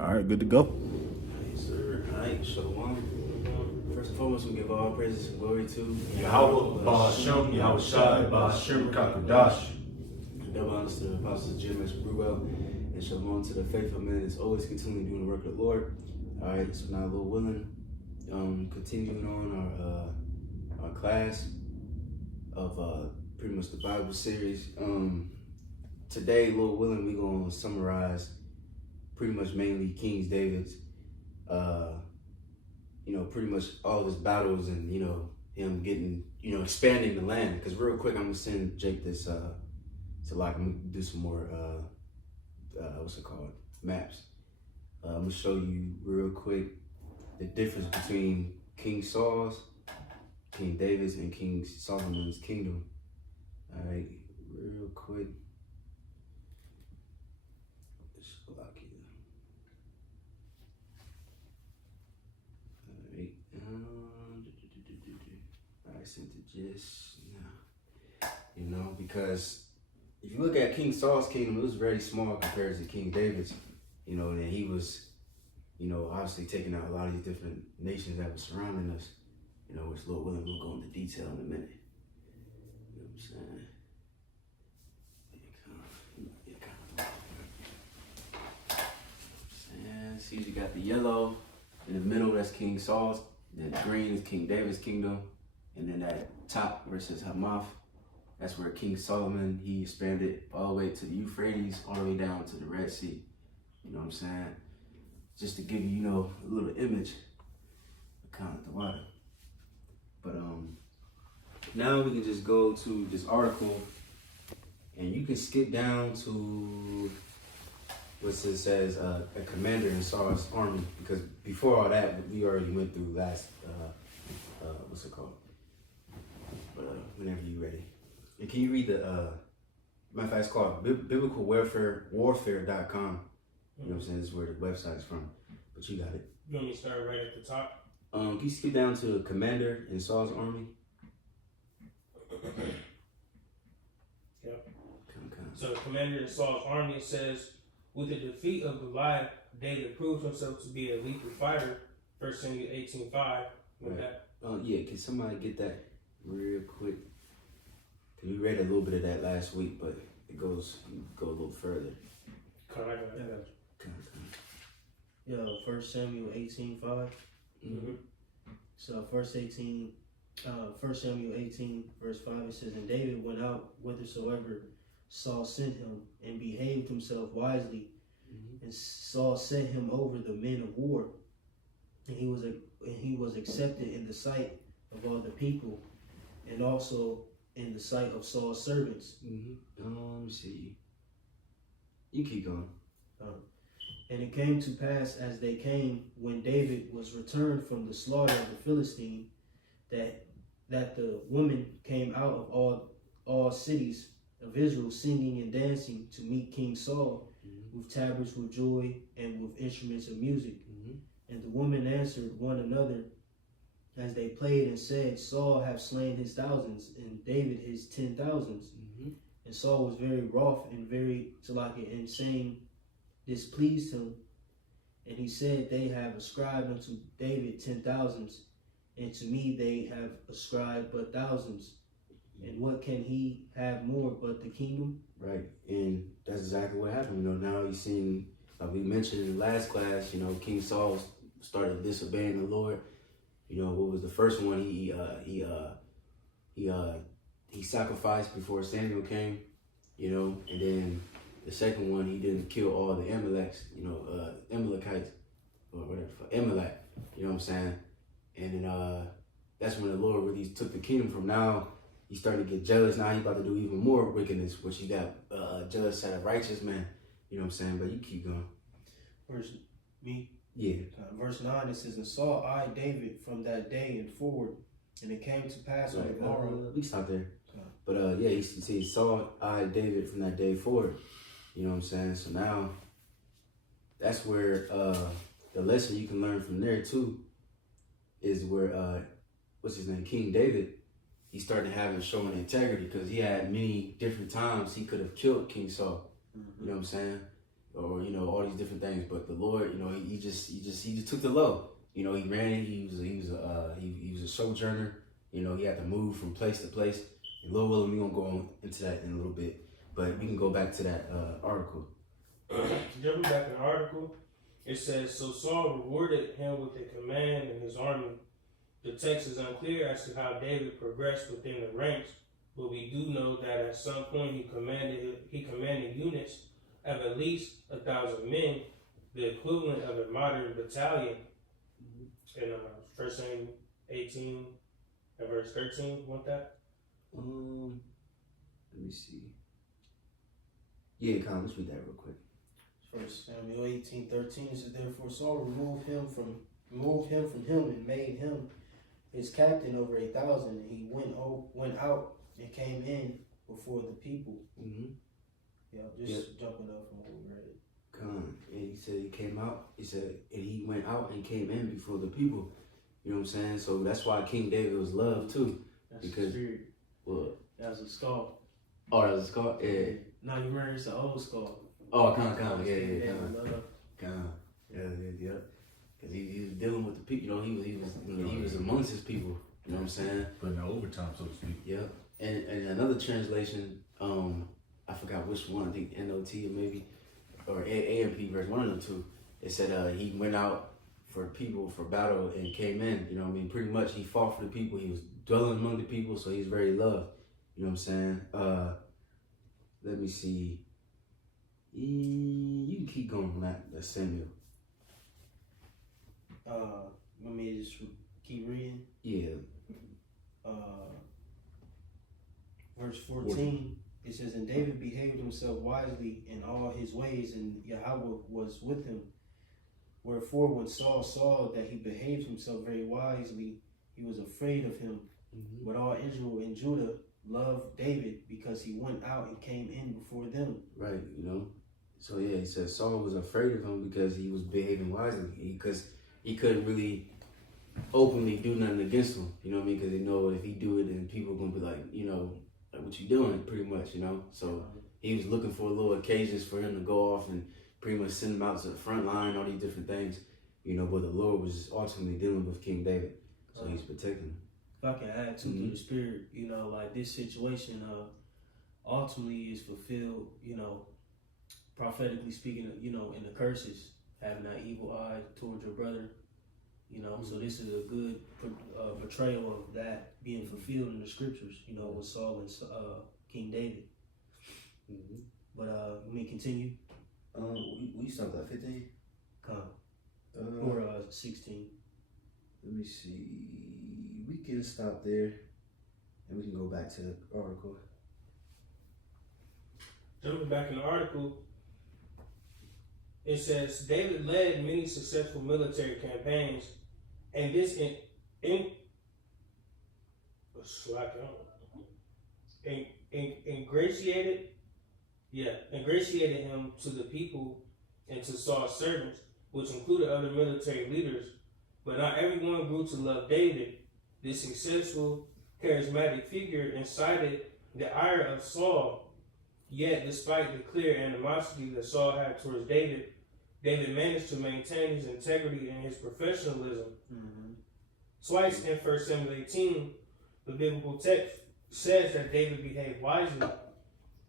All right, good to go. Yes, sir. All right, Shalom. First and foremost, we give all praises and glory to Yahweh, Ba'ashem, Yahweh Shai, Ba'ashem, Kakudash. Double honors to the apostles Jim and Bruwell, and shalom to the faithful men that's always continually doing the work of the Lord. All right, so now, Lord willing, continuing on our class of pretty much the Bible series. Today, Lord willing, we're gonna summarize pretty much mainly King David's, pretty much all his battles and him getting, expanding the land. Because real quick, I'm gonna send Jake this. So like I'm gonna do some more maps. I'm gonna show you real quick the difference between King Saul's, King David's, and King Solomon's kingdom. All right, real quick. I sent it just now. Because if you look at King Saul's kingdom, it was very small compared to King David's, and he was, obviously taking out a lot of these different nations that were surrounding us, which Lord willing, we'll go into detail in a minute. You know what I'm saying? See, you got the yellow in the middle, that's King Saul's, then green is King David's kingdom, and then that top where it says Hamath, that's where King Solomon, he expanded all the way to the Euphrates, all the way down to the Red Sea. You know what I'm saying? Just to give you, a little image of kind of the water. But now we can just go to this article, and you can skip down to what it says, a commander in Saul's army, because before all that, we already went through last, what's it called? But whenever you're ready. And can you read the, matter of fact, it's called biblicalwarfare.com. You know what I'm saying? This is where the website's from, but you got it. You want me to start right at the top? Can you skip down to commander in Saul's army? Yep. Come. So commander in Saul's army, it says, with the defeat of Goliath, David proved himself to be a lethal fighter. 1 Samuel 18:5. Right. Yeah, can somebody get that real quick? Cause we read a little bit of that last week, but it go a little further. Yeah, 1 Samuel 18:5. Mm-hmm. So 1 Samuel 18, verse 5, it says, and David went out whithersoever Saul sent him, and behaved himself wisely. Mm-hmm. And Saul set him over the men of war, and he was accepted in the sight of all the people, and also in the sight of Saul's servants. Mm-hmm. Let me see. You keep going. And it came to pass as they came, when David was returned from the slaughter of the Philistine, that the women came out of all cities of Israel, singing and dancing to meet King Saul, mm-hmm. with tabrets with joy and with instruments of music. Mm-hmm. And the women answered one another as they played and said, Saul hath slain his thousands, and David his 10,000s. Mm-hmm. And Saul was very wroth and very and saying, displeased him. And he said, they have ascribed unto David 10,000s, and to me they have ascribed but thousands. And what can he have more but the kingdom? Right, and that's exactly what happened. Now you've seen, like we mentioned in the last class, King Saul started disobeying the Lord. What was the first one? He sacrificed before Samuel came, and then the second one, he didn't kill all the Amalekites, Amalekites, or whatever, Amalek, you know what I'm saying? And then that's when the Lord really took the kingdom from. Now he's starting to get jealous. Now he's about to do even more wickedness, which you got jealous at a righteous man, you know what I'm saying? But you keep going. Verse me? Yeah. Verse 9, it says, and Saul eyed David from that day and forward, and it came to pass on the morrow. We stop there. But he saw eyed David from that day forward. You know what I'm saying? So now that's where the lesson you can learn from there too is where what's his name? King David, he started showing integrity, because he had many different times he could have killed King Saul. Mm-hmm. You know what I'm saying? or all these different things. But the Lord, he just took the low. He ran. He was a sojourner. He had to move from place to place. And Lord willing, we're gonna go on into that in a little bit. But we can go back to that article. Jumping back in the article, it says, so Saul rewarded him with a command in his army. The text is unclear as to how David progressed within the ranks, but we do know that at some point he commanded units of at least 1,000 men, the equivalent of a modern battalion. In 1 Samuel 18, verse 13, want that? Let me see. Yeah, come on, let's read that real quick. 1 Samuel 18:13 says, therefore Saul removed him from him and made him his captain over 1,000. And he went out and came in before the people. Jumping up from what we read. Come on. And he said he came out. He said, and he went out and came in before the people. You know what I'm saying? So that's why King David was loved too. That's because the spirit. What? That was a skull. Oh, that was a skull? Yeah. No, you remember it's an old skull. Oh, come on. Yeah. Because he was dealing with the people. He was amongst his people. You know what I'm saying? But in overtime, so to speak. Yeah. And another translation, I forgot which one. I think NOT or maybe, or AMP version. One of them two. It said he went out for people for battle and came in. You know what I mean? Pretty much he fought for the people. He was dwelling among the people, so he's very loved. You know what I'm saying? Let me see. You can keep going from that. That's Samuel. Let me just keep reading. Yeah. Verse 14, it says, and David behaved himself wisely in all his ways, and Yahweh was with him. Wherefore, when Saul saw that he behaved himself very wisely, he was afraid of him. But all Israel and Judah loved David because he went out and came in before them. Right, So yeah, he said Saul was afraid of him because he was behaving wisely. Because he couldn't really openly do nothing against him. You know what I mean? Because they know if he do it, then people are gonna be like, like what you doing, pretty much. So he was looking for little occasions for him to go off and pretty much send him out to the front line, all these different things. But the Lord was ultimately dealing with King David, so he's protecting him. If I can add to the spirit, like this situation ultimately is fulfilled, prophetically speaking, in the curses, having that evil eye towards your brother, so this is a good portrayal of that being fulfilled in the scriptures, with Saul and King David. But let me continue. We stopped at 15? Or 16. Let me see. We can stop there and we can go back to the article. Jumping back in the article, it says David led many successful military campaigns, and this ingratiated him to the people and to Saul's servants, which included other military leaders. But not everyone grew to love David. This successful, charismatic figure incited the ire of Saul. Yet, despite the clear animosity that Saul had towards David, David managed to maintain his integrity and his professionalism. Twice in 1 Samuel 18, the biblical text says that David behaved wisely.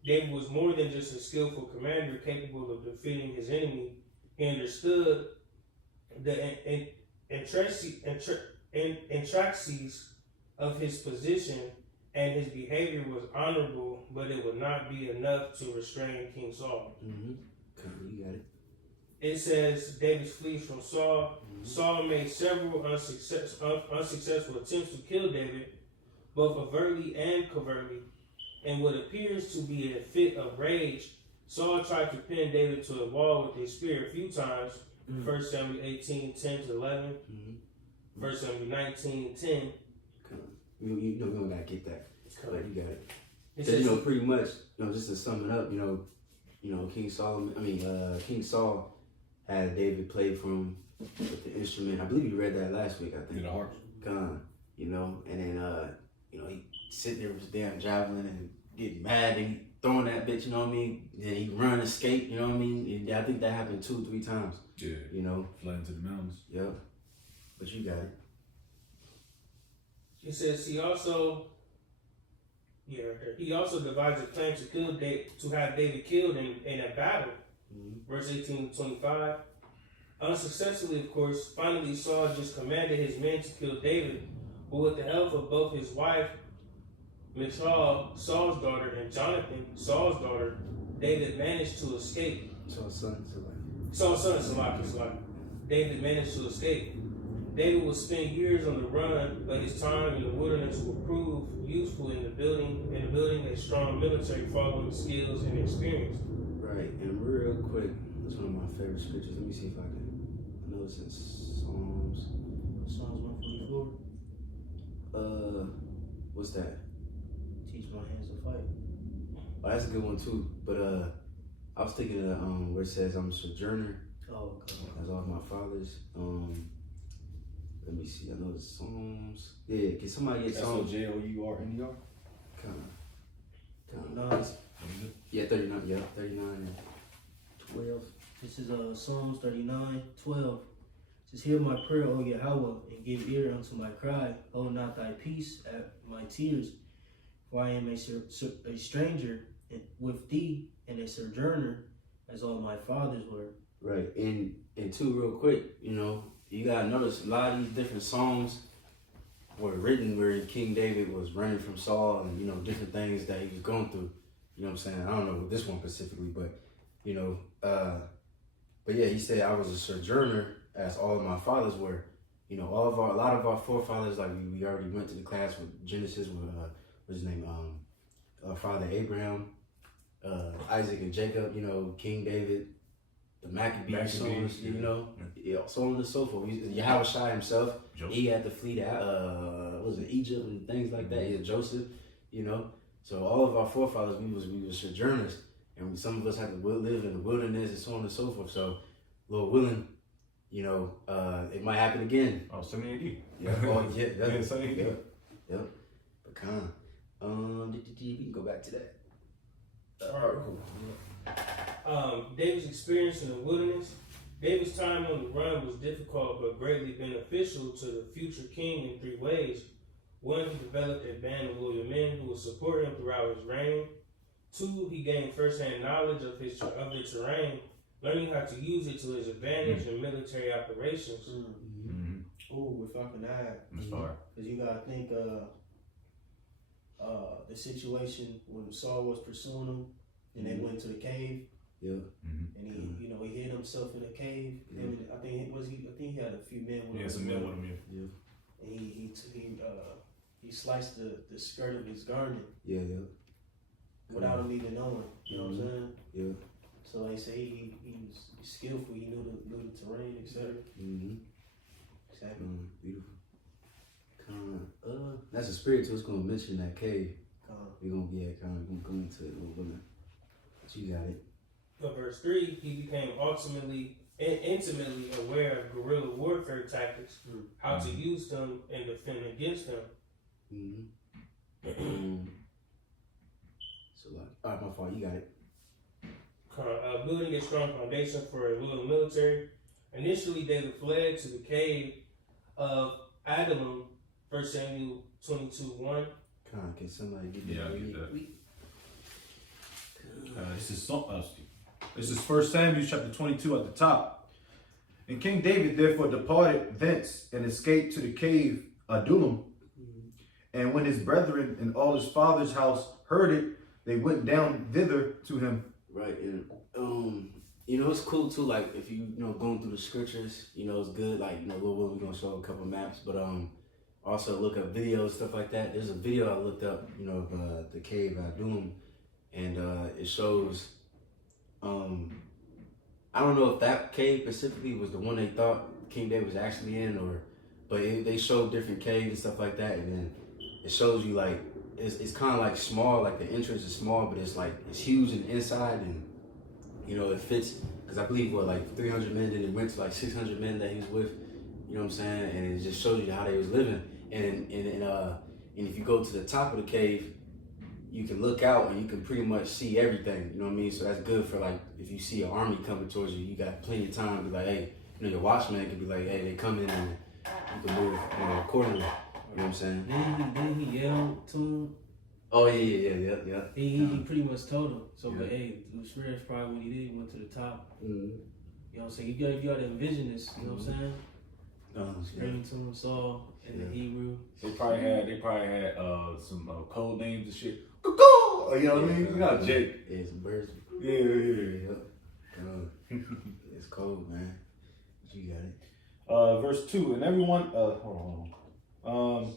David was more than just a skillful commander capable of defeating his enemy. He understood the intricacies of his position, and his behavior was honorable, but it would not be enough to restrain King Saul. You got it. It says David flees from Saul. Saul made several unsuccessful attempts to kill David, both overtly and covertly. In what appears to be a fit of rage, Saul tried to pin David to a wall with a spear a few times. 1 Samuel 18:10-11. 1 Samuel 19:10. We don't gotta get that. But you got it. Because pretty much, just to sum it up, King Saul had David play from with the instrument. I believe you read that last week, I think. In the harp. And then he sit there with his damn javelin and get mad, and throwing that bitch, you know what I mean? Then he run, escape, you know what I mean? And I think that happened 2-3 times. Yeah. You know? Flying to the mountains. Yep. But you got it. He says he also devised a plan to kill to have David killed in a battle. Mm-hmm. Verse 18 to 25. Unsuccessfully, of course, finally Saul just commanded his men to kill David, but with the help of both his wife, Michal, Saul's daughter, and Jonathan, Saul's daughter, David managed to escape. Saul's son, Salaki. David managed to escape. David would spend years on the run, but his time in the wilderness will prove useful in building a strong military following skills and experience. Right, and real quick, that's one of my favorite scriptures. Let me see if I can. I know it's in Psalms 144. What's that? Teach my hands to fight. Oh, that's a good one too. But I was thinking of where it says I'm a sojourner. Oh, okay. As all my fathers. Let me see. I know the Psalms. Yeah, can somebody get Psalms? SOJOURNER? Kind of. Nice. Yeah, 39. Yeah, 39 and 12. This is Psalms 39, 12. It says, hear my prayer, O Yahweh, and give ear unto my cry. Hold not thy peace at my tears. For I am a stranger with thee, and a sojourner, as all my fathers were. Right, and two, real quick, you know, you gotta notice a lot of these different songs were written where King David was running from Saul and, you know, different things that he was going through. You know what I'm saying? I don't know this one specifically, but, you know, but yeah, he said, I was a sojourner as all of my fathers were. You know, a lot of our forefathers, like we already went to the class with Genesis with, what's his name? Father Abraham, Isaac and Jacob, you know, King David, the Maccabees, sons, you know, yeah, so on and so forth. Yahweh Shai himself, Joseph. He had to flee to Egypt and things like that. Yeah, Joseph, you know. So all of our forefathers, we were sojourners, and some of us had to live in the wilderness and so on and so forth. So, Lord willing, you know, it might happen again. Oh, 70 AD. Yeah, Yeah, 70 AD. Yep. But we can go back to that article. David's experience in the wilderness. David's time on the run was difficult but greatly beneficial to the future king in 3 ways. 1, he developed a band of loyal men who would support him throughout his reign. 2, he gained first-hand knowledge of the terrain, learning how to use it to his advantage in military operations. Oh, if I can add, That's fire. because you gotta think the situation when Saul was pursuing him, and they went to the cave. Yeah. And he, you know, he hid himself in a cave. Yeah. And I think he had a few men with him. Yeah, some men with him, yeah. And he sliced the skirt of his garment Yeah. without him even knowing. You know what I'm saying? Yeah. So they say he was skillful. He knew the terrain, etc. Exactly. Beautiful. That's a spirit too. It's gonna mention that cave. We're gonna go into it a little bit. But you got it. But verse 3, he became intimately aware of guerrilla warfare tactics, how to use them and defend against them. So like, all right, my fault. You got it. Building a strong foundation for a loyal military. Initially, David fled to the cave of Adullam, 1 Samuel 22:1. Can somebody get that? Yeah, I'll get that. This is 1 Samuel chapter 22 at the top. And King David therefore departed thence and escaped to the cave Adullam. And when his brethren and all his father's house heard it, they went down thither to him. Right, and you know, it's cool too. Like if you know going through the scriptures, you know, it's good. Like, you know, we're gonna show a couple maps, but also look up videos, stuff like that. There's a video I looked up, you know, of the cave Adullam, and it shows. I don't know if that cave specifically was the one they thought King David was actually in, but they showed different caves and stuff like that, and then it shows you like it's kind of like small, like the entrance is small, but it's like it's huge in the inside, and you know it fits because I believe like 300 men, then it went to like 600 men that he was with, you know what I'm saying, and it just shows you how they was living, and if you go to the top of the cave, you can look out and you can pretty much see everything. You know what I mean? So that's good for like if you see an army coming towards you, you got plenty of time to be like, hey, you know, your watchman can be like, hey, they coming, and you can move, you know, accordingly. You know what I'm saying? Then he yelled to him. Oh yeah. He pretty much told him. So, but hey, that's probably what he did. He went to the top. Mm-hmm. You know what I'm saying? You gotta envision this. You know what I'm saying? Screaming to him, Saul in the Hebrew. They probably had some code names and shit. You know what I mean? You know, Jake. Yeah, some birds. Yeah. It's cold, man. But you got it. Verse 2, and everyone, hold on.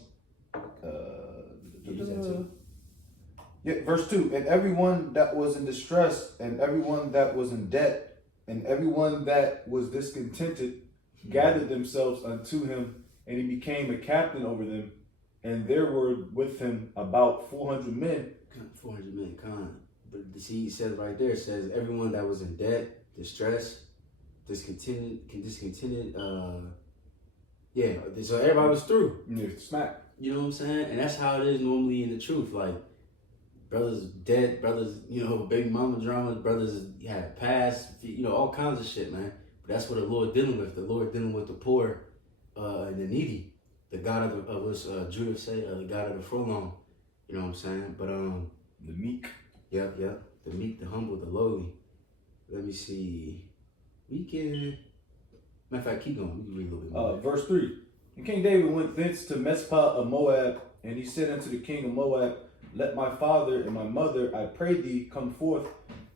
Yeah, verse 2, and everyone that was in distress, and everyone that was in debt, and everyone that was discontented, gathered themselves unto him, and he became a captain over them. And there were with him about 400 men. 400 men, con. But see, he says right there, it says everyone that was in debt, distress, discontented, yeah. So everybody was through. Yeah, smack. You know what I'm saying? And that's how it is normally in the truth. Like, brothers dead, brothers, you know, baby mama dramas, brothers had past, you know, all kinds of shit, man. But that's what the Lord dealing with. The Lord dealing with the poor and the needy. The God of us, Judah say, the God of the furlong. You know what I'm saying? But the meek. Yep. The meek, the humble, the lowly. Let me see. We can. Matter of fact, keep going. We can read a little bit more. Verse 3. And King David went thence to Mizpah of Moab, and he said unto the king of Moab, let my father and my mother, I pray thee, come forth,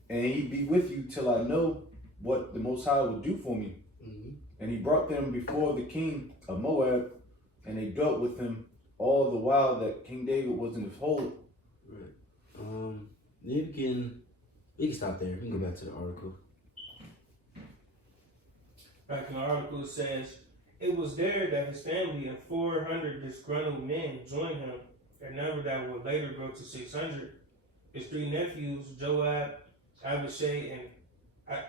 and he be with you till I know what the Most High will do for me. Mm-hmm. And he brought them before the king of Moab, and they dealt with him all the while that King David was in his hold. Right. We can stop there. We can go back to the article. Back in the article it says, it was there that his family and 400 disgruntled men joined him, a number that would later grow to 600. His 3 nephews, Joab, Abishai, and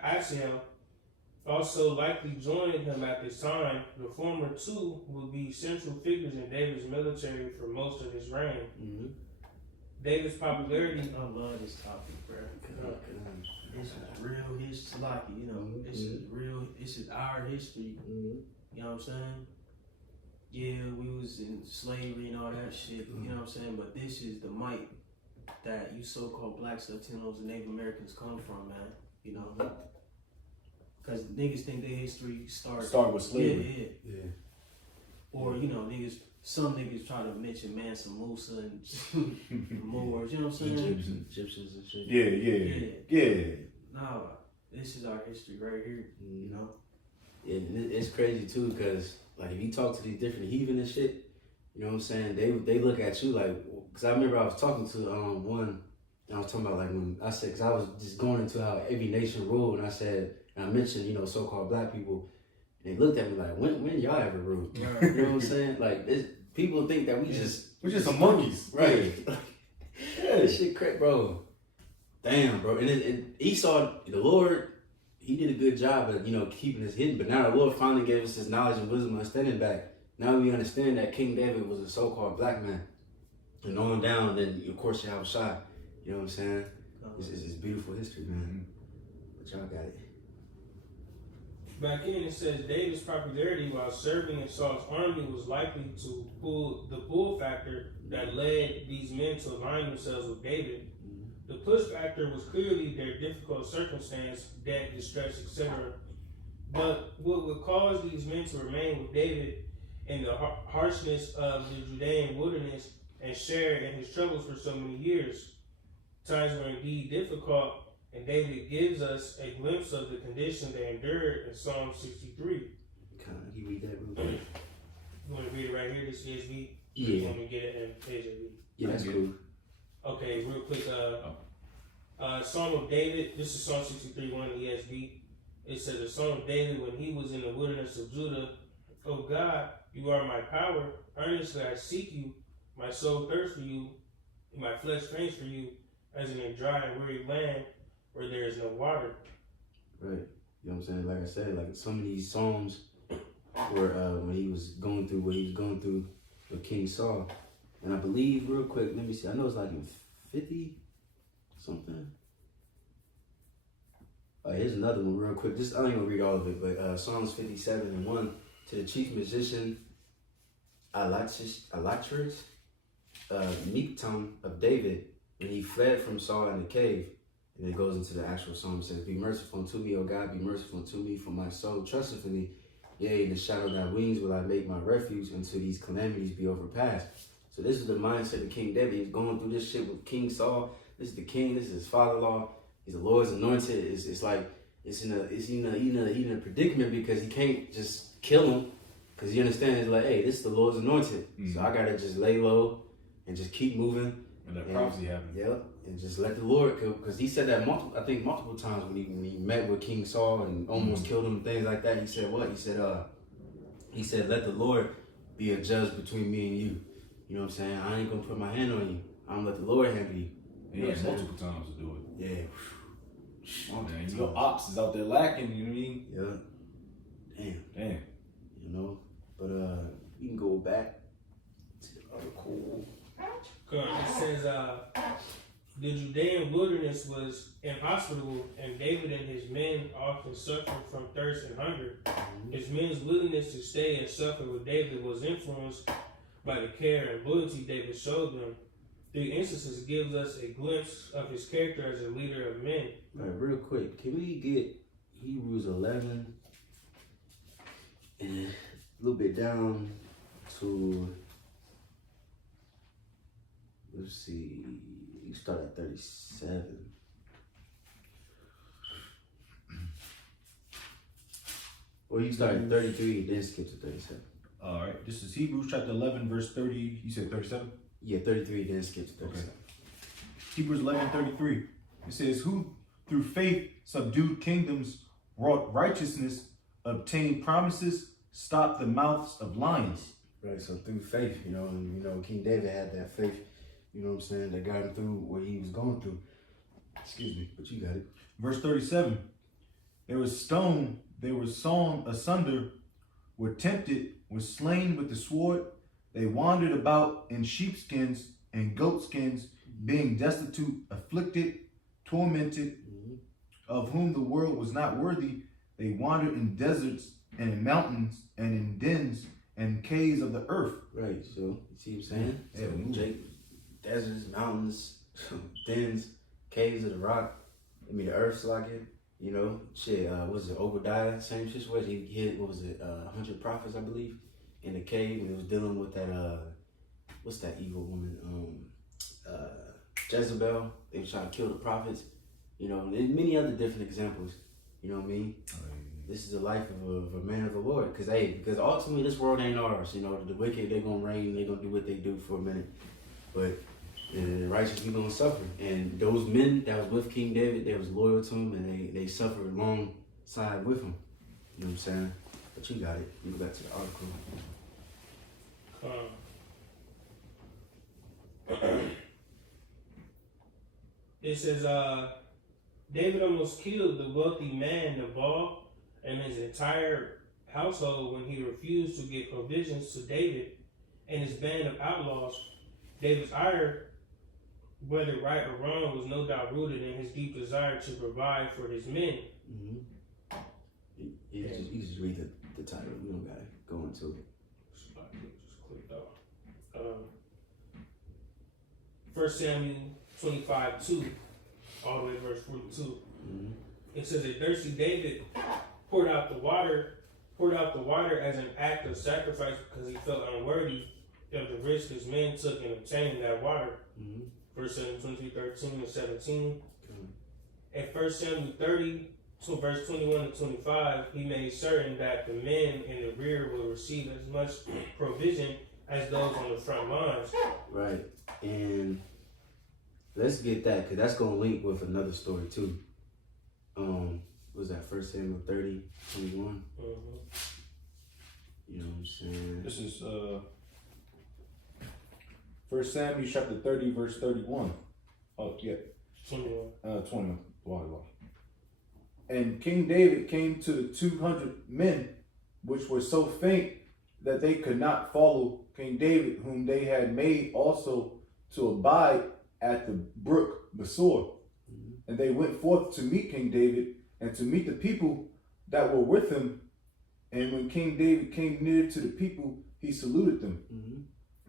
Asahel, also likely joined him at this time. The former 2 would be central figures in David's military for most of his reign. Mm-hmm. David's popularity. I love this topic, bro. This is real history, you know. This is real. This is our history. Mm-hmm. You know what I'm saying? Yeah, we was in slavery and all that shit. You know what I'm saying? But this is the might that you so-called blacks, Latinos, and Native Americans come from, man. You know, because niggas think their history Start with slavery. Yeah. Or you know, some niggas try to mention Mansa Musa and Moors. You know what I'm saying? Egyptians and shit. Yeah. Nah, this is our history right here. You know. Yeah, and it's crazy too, because like if you talk to these different heathen and shit, you know what I'm saying? They look at you like, because I remember I was talking to one, and I was talking about like when I said, because I was just going into how every nation ruled, and I mentioned, you know, so-called black people, and they looked at me like, when y'all ever ruled? You know what I'm saying? Like people think that we're just some monkeys, right? Yeah, this shit crazy, bro. Damn, bro. And Esau, the Lord, he did a good job of, you know, keeping us hidden. But now the Lord finally gave us his knowledge and wisdom and understanding back. Now we understand that King David was a so-called black man. And on down, then, of course, you have a shot. You know what I'm saying? It's beautiful history, man. But y'all got it. Back in it says David's popularity while serving in Saul's army was likely to pull the pull factor that led these men to align themselves with David. The push factor was clearly their difficult circumstance, debt, distress, etc. But what would cause these men to remain with David in the harshness of the Judean wilderness and share in his troubles for so many years? Times were indeed difficult, and David gives us a glimpse of the condition they endured in Psalm 63. Can you read that real quick? You want to read it right here, this ESV? Yeah. You want me to get it in KJV? Yeah, that's cool. Okay, real quick. Psalm of David. This is Psalm 63, 1 ESV. It says, a Psalm of David when he was in the wilderness of Judah. O God, you are my power. Earnestly I seek you. My soul thirsts for you. My flesh faints for you, as in a dry and weary land where there is no water. Right. You know what I'm saying? Like I said, like some of these Psalms were when he was going through what he was going through with King Saul. And I believe, real quick, let me see. I know it's like in 50 something. Here's another one real quick. I ain't gonna read all of it, but Psalms 57:1 to the chief musician Alatrich, Miktam of David, when he fled from Saul in the cave. And it goes into the actual psalm. It says, "Be merciful unto me, O God, be merciful unto me, for my soul trusteth in thee. Yea, in the shadow of thy wings will I make my refuge until these calamities be overpassed." So this is the mindset of King David. He's going through this shit with King Saul. This is the king. This is his father-in-law. He's the Lord's anointed. It's like he's in a predicament because he can't just kill him, because he understands like, hey, this is the Lord's anointed. So I gotta just lay low and just keep moving. And that prophecy happened. Yep, and just let the Lord, because he said that multiple times when he met with King Saul and almost killed him and things like that. He said what? He said, let the Lord be a judge between me and you. You know what I'm saying? I ain't gonna put my hand on you. I'm gonna let the Lord handle you. You know multiple times to do it. Yeah. Oh, man, your ops is out there lacking, you know what I mean? Yeah. Damn. You know, but we can go back to the article. It says, the Judean wilderness was inhospitable, and David and his men often suffered from thirst and hunger. His men's willingness to stay and suffer with David was influenced by the care and loyalty David showed them. 3 instances gives us a glimpse of his character as a leader of men. All right, real quick, can we get Hebrews 11 and a little bit down to, let's see, you start at 37. Or you start at 33 and then skip to 37. All right, this is Hebrews chapter 11, verse 30. You said 37? Yeah, 33 then skip to 37. Okay. Hebrews 11:33. It says, "Who through faith subdued kingdoms, wrought righteousness, obtained promises, stopped the mouths of lions." Right, so through faith, and King David had that faith, you know what I'm saying, that got him through what he was going through. Excuse me, but you got it. Verse 37. They were sawn asunder, were tempted, were slain with the sword. They wandered about in sheepskins and goatskins, being destitute, afflicted, tormented, of whom the world was not worthy. They wandered in deserts and in mountains and in dens and caves of the earth. Right, so you see what I'm saying? Yeah, so deserts, mountains, dens, caves of the rock. The earth's like it. Was it Obadiah? Same situation. He hit 100 prophets, I believe, in the cave, and it was dealing with that what's that evil woman? Jezebel. They were trying to kill the prophets. There's many other different examples. You know what I mean? This is the life of a man of the Lord. Because ultimately this world ain't ours. The wicked, they're gonna reign, they're gonna do what they do for a minute. But the righteous people gonna suffer. And those men that was with King David, they was loyal to him, and they suffered alongside with him. You know what I'm saying? But you got it. You go back to the article. It says, David almost killed the wealthy man Nabal and his entire household when he refused to give provisions to David and his band of outlaws. David's ire, whether right or wrong, was no doubt rooted in his deep desire to provide for his men. You just read the title. We don't gotta go into it. Just clicked off. 1 Samuel 25:2, all the way to verse 42. It says that thirsty David poured out the water as an act of sacrifice because he felt unworthy of the risk his men took in obtaining that water. 1 Samuel 23:13 and 17. At 1 Samuel 30, verse 21 to 25, he made certain that the men in the rear will receive as much provision as those on the front lines. Right, and let's get that, because that's going to link with another story too. Was that 1 Samuel 30, 21? You know what I'm saying? This is 1 Samuel chapter 30, verse 31. Oh, yeah. 21. Wow. And King David came to the 200 men, which were so faint that they could not follow King David, whom they had made also to abide at the brook Besor. And they went forth to meet King David and to meet the people that were with him. And when King David came near to the people, he saluted them.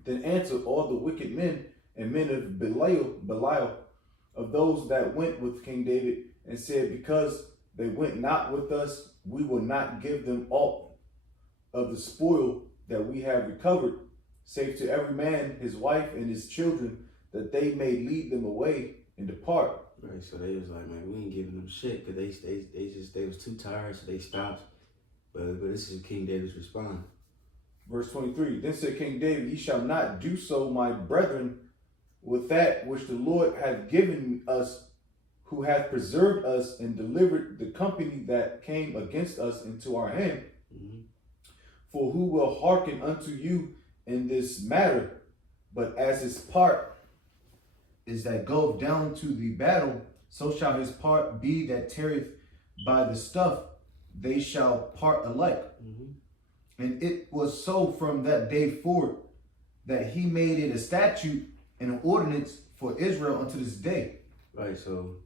Then answered all the wicked men and men of Belial of those that went with King David, and said, because they went not with us, we will not give them aught of the spoil that we have recovered, save to every man his wife and his children, that they may lead them away and depart. Right, so they was like, man, we ain't giving them shit, because they was too tired, so they stopped. But this is King David's response. Verse 23, then said King David, ye shall not do so, my brethren, with that which the Lord hath given us, who hath preserved us and delivered the company that came against us into our hand. For who will hearken unto you in this matter? But as his part is that goeth down to the battle, so shall his part be that tarrieth by the stuff. They shall part alike. And it was so from that day forward that he made it a statute and an ordinance for Israel unto this day. Right, so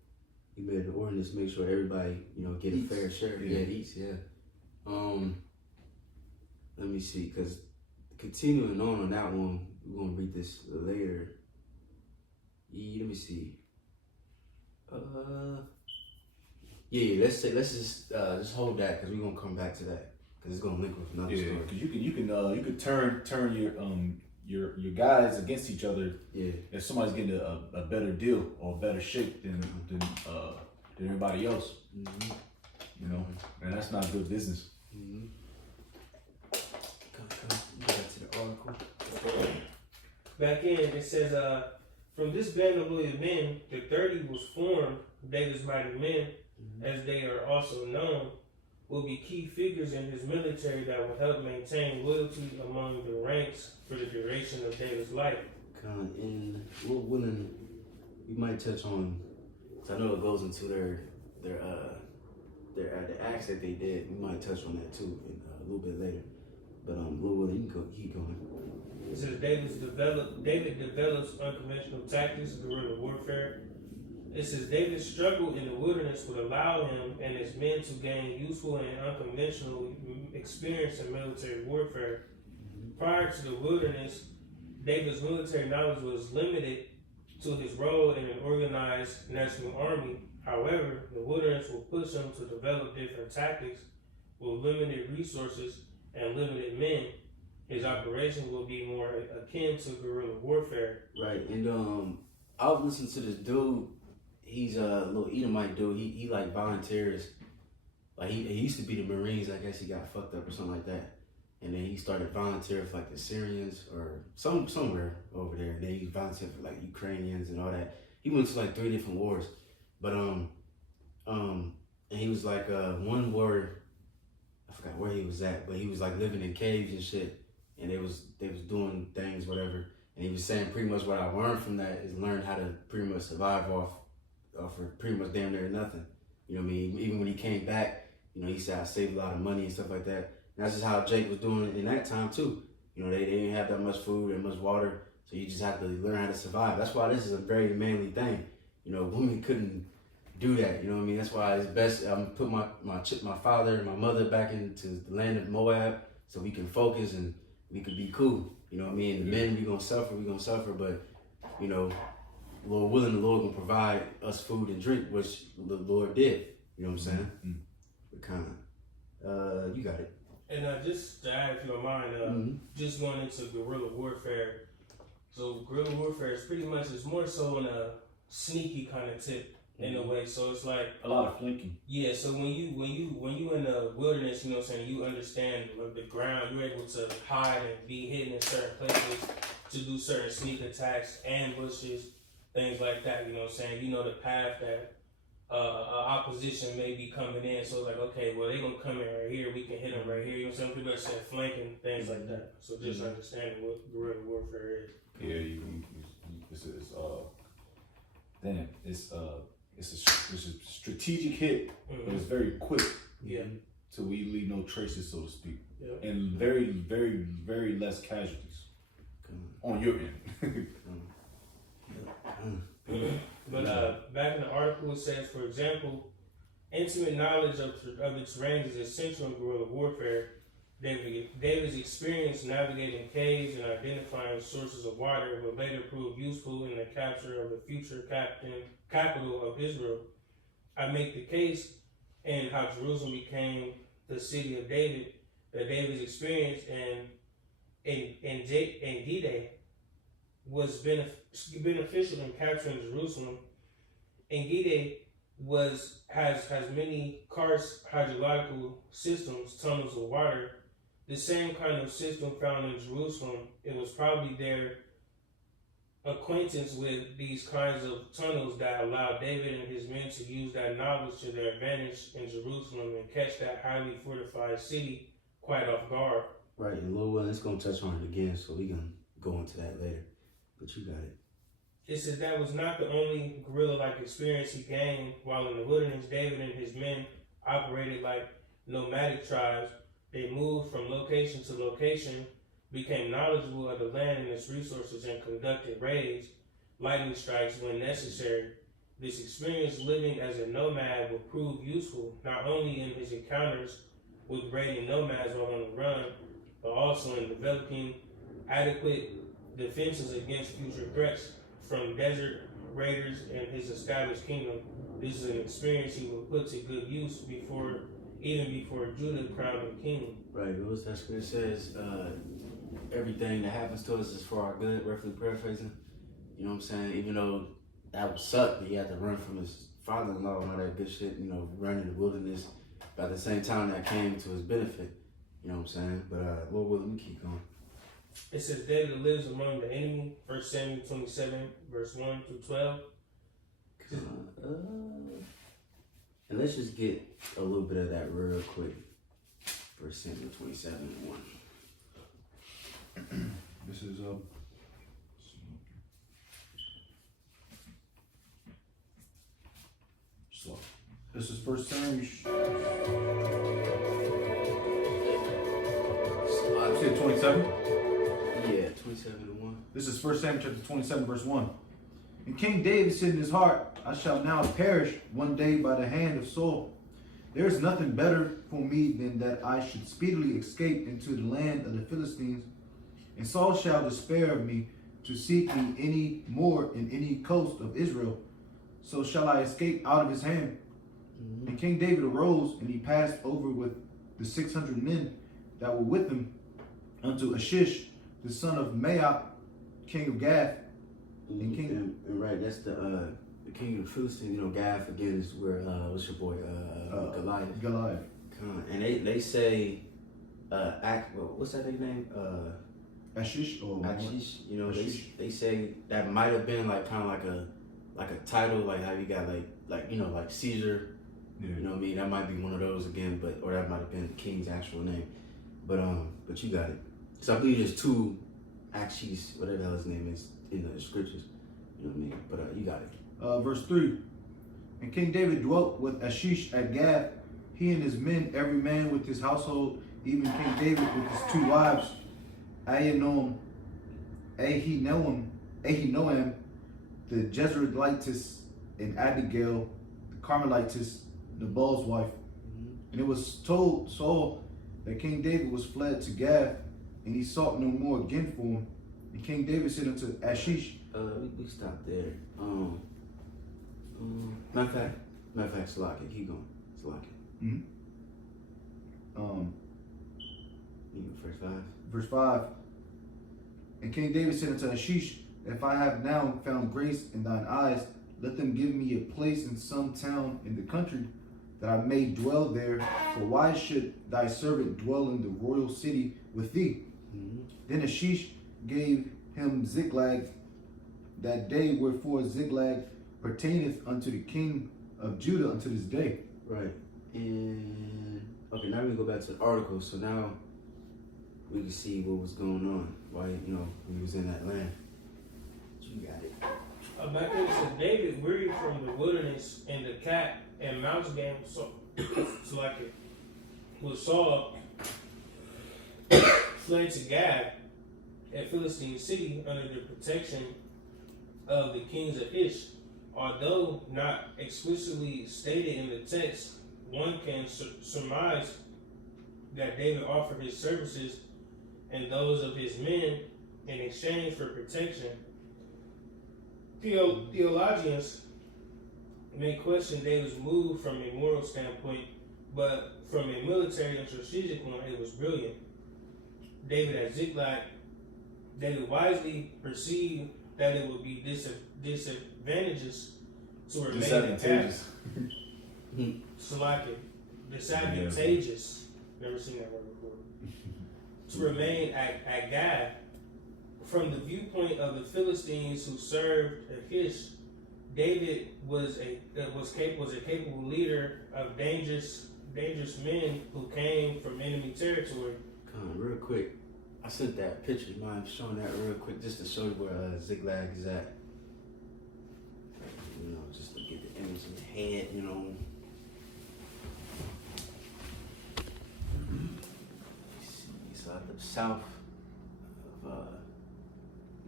he made an ordinance to make sure everybody, get a fair share. Yeah, eats, yeah. Let me see, because continuing on that one, we're going to read this later. Let me see. Let's just hold that, because we're going to come back to that, because it's going to link with another story. Because you could turn your guys against each other. Yeah. If somebody's getting a better deal or a better shape than everybody else, and that's not good business. Come back to the article. Back in, it says, from this band of loyal men, the 30 was formed, David's mighty men, as they are also known, will be key figures in his military that will help maintain loyalty among the ranks for the duration of David's life. And we're willing, we might touch on, I know it goes into the acts that they did. We might touch on that too a little bit later. But Lord willing, you can keep going. It says David develops unconventional tactics, guerrilla warfare. It says David's struggle in the wilderness would allow him and his men to gain useful and unconventional experience in military warfare. Prior to the wilderness, David's military knowledge was limited to his role in an organized national army. However, the wilderness will push him to develop different tactics with limited resources and limited men. His operation will be more akin to guerrilla warfare. Right, and I was listening to this dude. He's a little Edomite dude. He like volunteers. Like he used to be the Marines. I guess he got fucked up or something like that. And then he started volunteering for like the Syrians or somewhere over there. And then he volunteered for like Ukrainians and all that. He went to like 3 different wars. But and he was like one war, I forgot where he was at, but he was like living in caves and shit. And they was doing things, whatever. And he was saying pretty much what I learned from that is learn how to pretty much survive off for pretty much damn near nothing. You know what I mean? Even when he came back, he said I saved a lot of money and stuff like that. And that's just how Jake was doing in that time too. They didn't have that much food and much water, so you just have to learn how to survive. That's why this is a very manly thing. Women couldn't do that. You know what I mean? That's why it's best I'm put my father and my mother back into the land of Moab so we can focus and we could be cool. You know what I mean? The men, we're gonna suffer, but Lord willing, the Lord gonna provide us food and drink, which the Lord did. You know what I'm saying? But kind of, you got it. And just to add, if you don't mind, just going into guerrilla warfare. So guerrilla warfare is pretty much, it's more so on a sneaky kind of tip in a way. So it's like a lot of flanking. Yeah. So when you in the wilderness, you understand the ground. You're able to hide and be hidden in certain places to do certain sneak attacks, ambushes, things like that. You know the path that opposition may be coming in. So like, okay, well, they're going to come in right here. We can hit them right here. You know what I'm saying? People are saying flanking, things like that. So just understanding what guerrilla warfare is. Yeah, it's a strategic hit, but it's very quick. Yeah. So we leave no traces, so to speak. Yeah. And very, very, very less casualties on your end. But back in the article, it says, for example, intimate knowledge of the terrain is essential in guerrilla warfare. David's experience navigating caves and identifying sources of water would later prove useful in the capture of the future capital of Israel. I make the case in how Jerusalem became the city of David, that David's experience in D-Day was beneficial in capturing Jerusalem. And D-Day has many karst hydrological systems, tunnels of water. The same kind of system found in Jerusalem. It was probably their acquaintance with these kinds of tunnels that allowed David and his men to use that knowledge to their advantage in Jerusalem and catch that highly fortified city quite off guard. Right, and Lil Will, it's going to touch on it again, so we can go into that later. But you got it. It says that was not the only guerrilla-like experience he gained. While in the wilderness, David and his men operated like nomadic tribes. They moved from location to location, became knowledgeable of the land and its resources, and conducted raids, lightning strikes when necessary. This experience living as a nomad will prove useful not only in his encounters with raiding nomads while on the run, but also in developing adequate defenses against future threats from desert raiders and his established kingdom. This is an experience he will put to good use even before Judah crowned him king. Right, but what's that scripture says? Everything that happens to us is for our good, roughly paraphrasing. You know what I'm saying? Even though that would suck that he had to run from his father-in-law and all that good shit, you know, run in the wilderness. But at the same time, that came to his benefit. You know what I'm saying? But Lord willing, we keep going. It says David lives among the enemy, 1 Samuel 27, verse 1 through 12. And let's just get a little bit of that real quick. 1 Samuel 27 and 1. This is slow. This is 1 Samuel. You said 27? Yeah, 27 and 1. This is 1 Samuel chapter 27, verse 1. And King David said in his heart, I shall now perish one day by the hand of Saul. There is nothing better for me than that I should speedily escape into the land of the Philistines, and Saul shall despair of me to seek me any more in any coast of Israel. So shall I escape out of his hand. Mm-hmm. And King David arose, and he passed over with the 600 men that were with him unto Achish, the son of Maoch, king of Gath. And King, and right, that's the king of the Philistines. You know, Gath again is where what's your boy Goliath. Goliath. And they say what's that nigga name? Ashish or Ashish. You know, Ashish. they say that might have been like kind of like a title, like how you got like you know, like Caesar. Yeah. You know what I mean? That might be one of those again, or that might have been the king's actual name. But you got it. So I believe there's two Ashish, whatever the hell his name is, in the scriptures. You know what I mean? But you got it. Verse 3. And King David dwelt with Ashish at Gath, he and his men, every man with his household, even King David with his two wives, Ahinoam, the Jezreelitess, and Abigail, the Carmelitess, Nabal's wife. Mm-hmm. And it was told Saul that King David was fled to Gath, and he sought no more again for him. And King David said unto Ashish, we stopped there. Matter of fact, Salaki, keep going. Salaki. Mm-hmm. Verse 5. Verse 5. And King David said unto Ashish, if I have now found grace in thine eyes, let them give me a place in some town in the country, that I may dwell there. For why should thy servant dwell in the royal city with thee? Mm-hmm. Then Ashish gave him Ziklag that day, wherefore Ziklag pertaineth unto the king of Judah unto this day. Right. And okay, now we go back to the article. So now we can see what was going on. Why, you know, we was in that land. You got it. Back then, it said David wearied from the wilderness and the cat and mouse game. So like it was Saul fled to Gath, a Philistine city, under the protection of the kings of Ish. Although not explicitly stated in the text, one can surmise that David offered his services and those of his men in exchange for protection. Theologians may question David's move from a moral standpoint, but from a military and strategic one, it was brilliant. David at Ziklag, David wisely perceived that it would be disadvantageous to remain Disadvantageous. disadvantageous. Never seen that word before. To remain at Gath. From the viewpoint of the Philistines who served Achish, David was a capable leader of dangerous men who came from enemy territory. Come on, real quick. I sent that picture. You mind showing that real quick just to show you where Ziklag is at? You know, just to get the image in the head, you know. So at the south of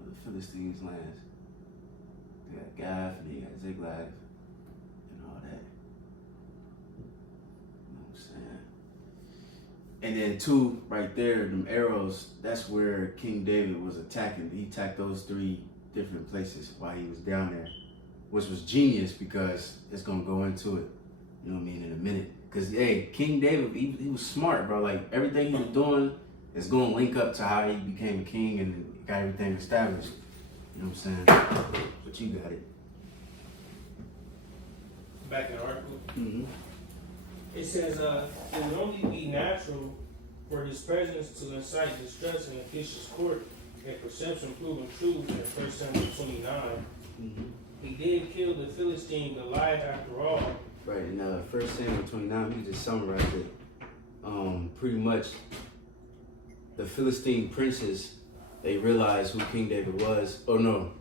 the Philistines' lands, you got Gath and you got Ziklag and all that. You know what I'm saying? And then two, right there, them arrows, that's where King David was attacking. He attacked those three different places while he was down there, which was genius because it's going to go into it, you know what I mean, in a minute. Because, hey, King David, he was smart, bro. Like, everything he was doing is going to link up to how he became a king and got everything established. You know what I'm saying? But you got it. Back in the article. Mm-hmm. It says, it would only be natural for his presence to incite distrust in Achish's court, a perception proven true in 1 Samuel 29. Mm-hmm. He did kill the Philistine Goliath after all. Right, in 1 Samuel 29, we just summarized it. Pretty much, the Philistine princes, they realized who King David was. Oh no,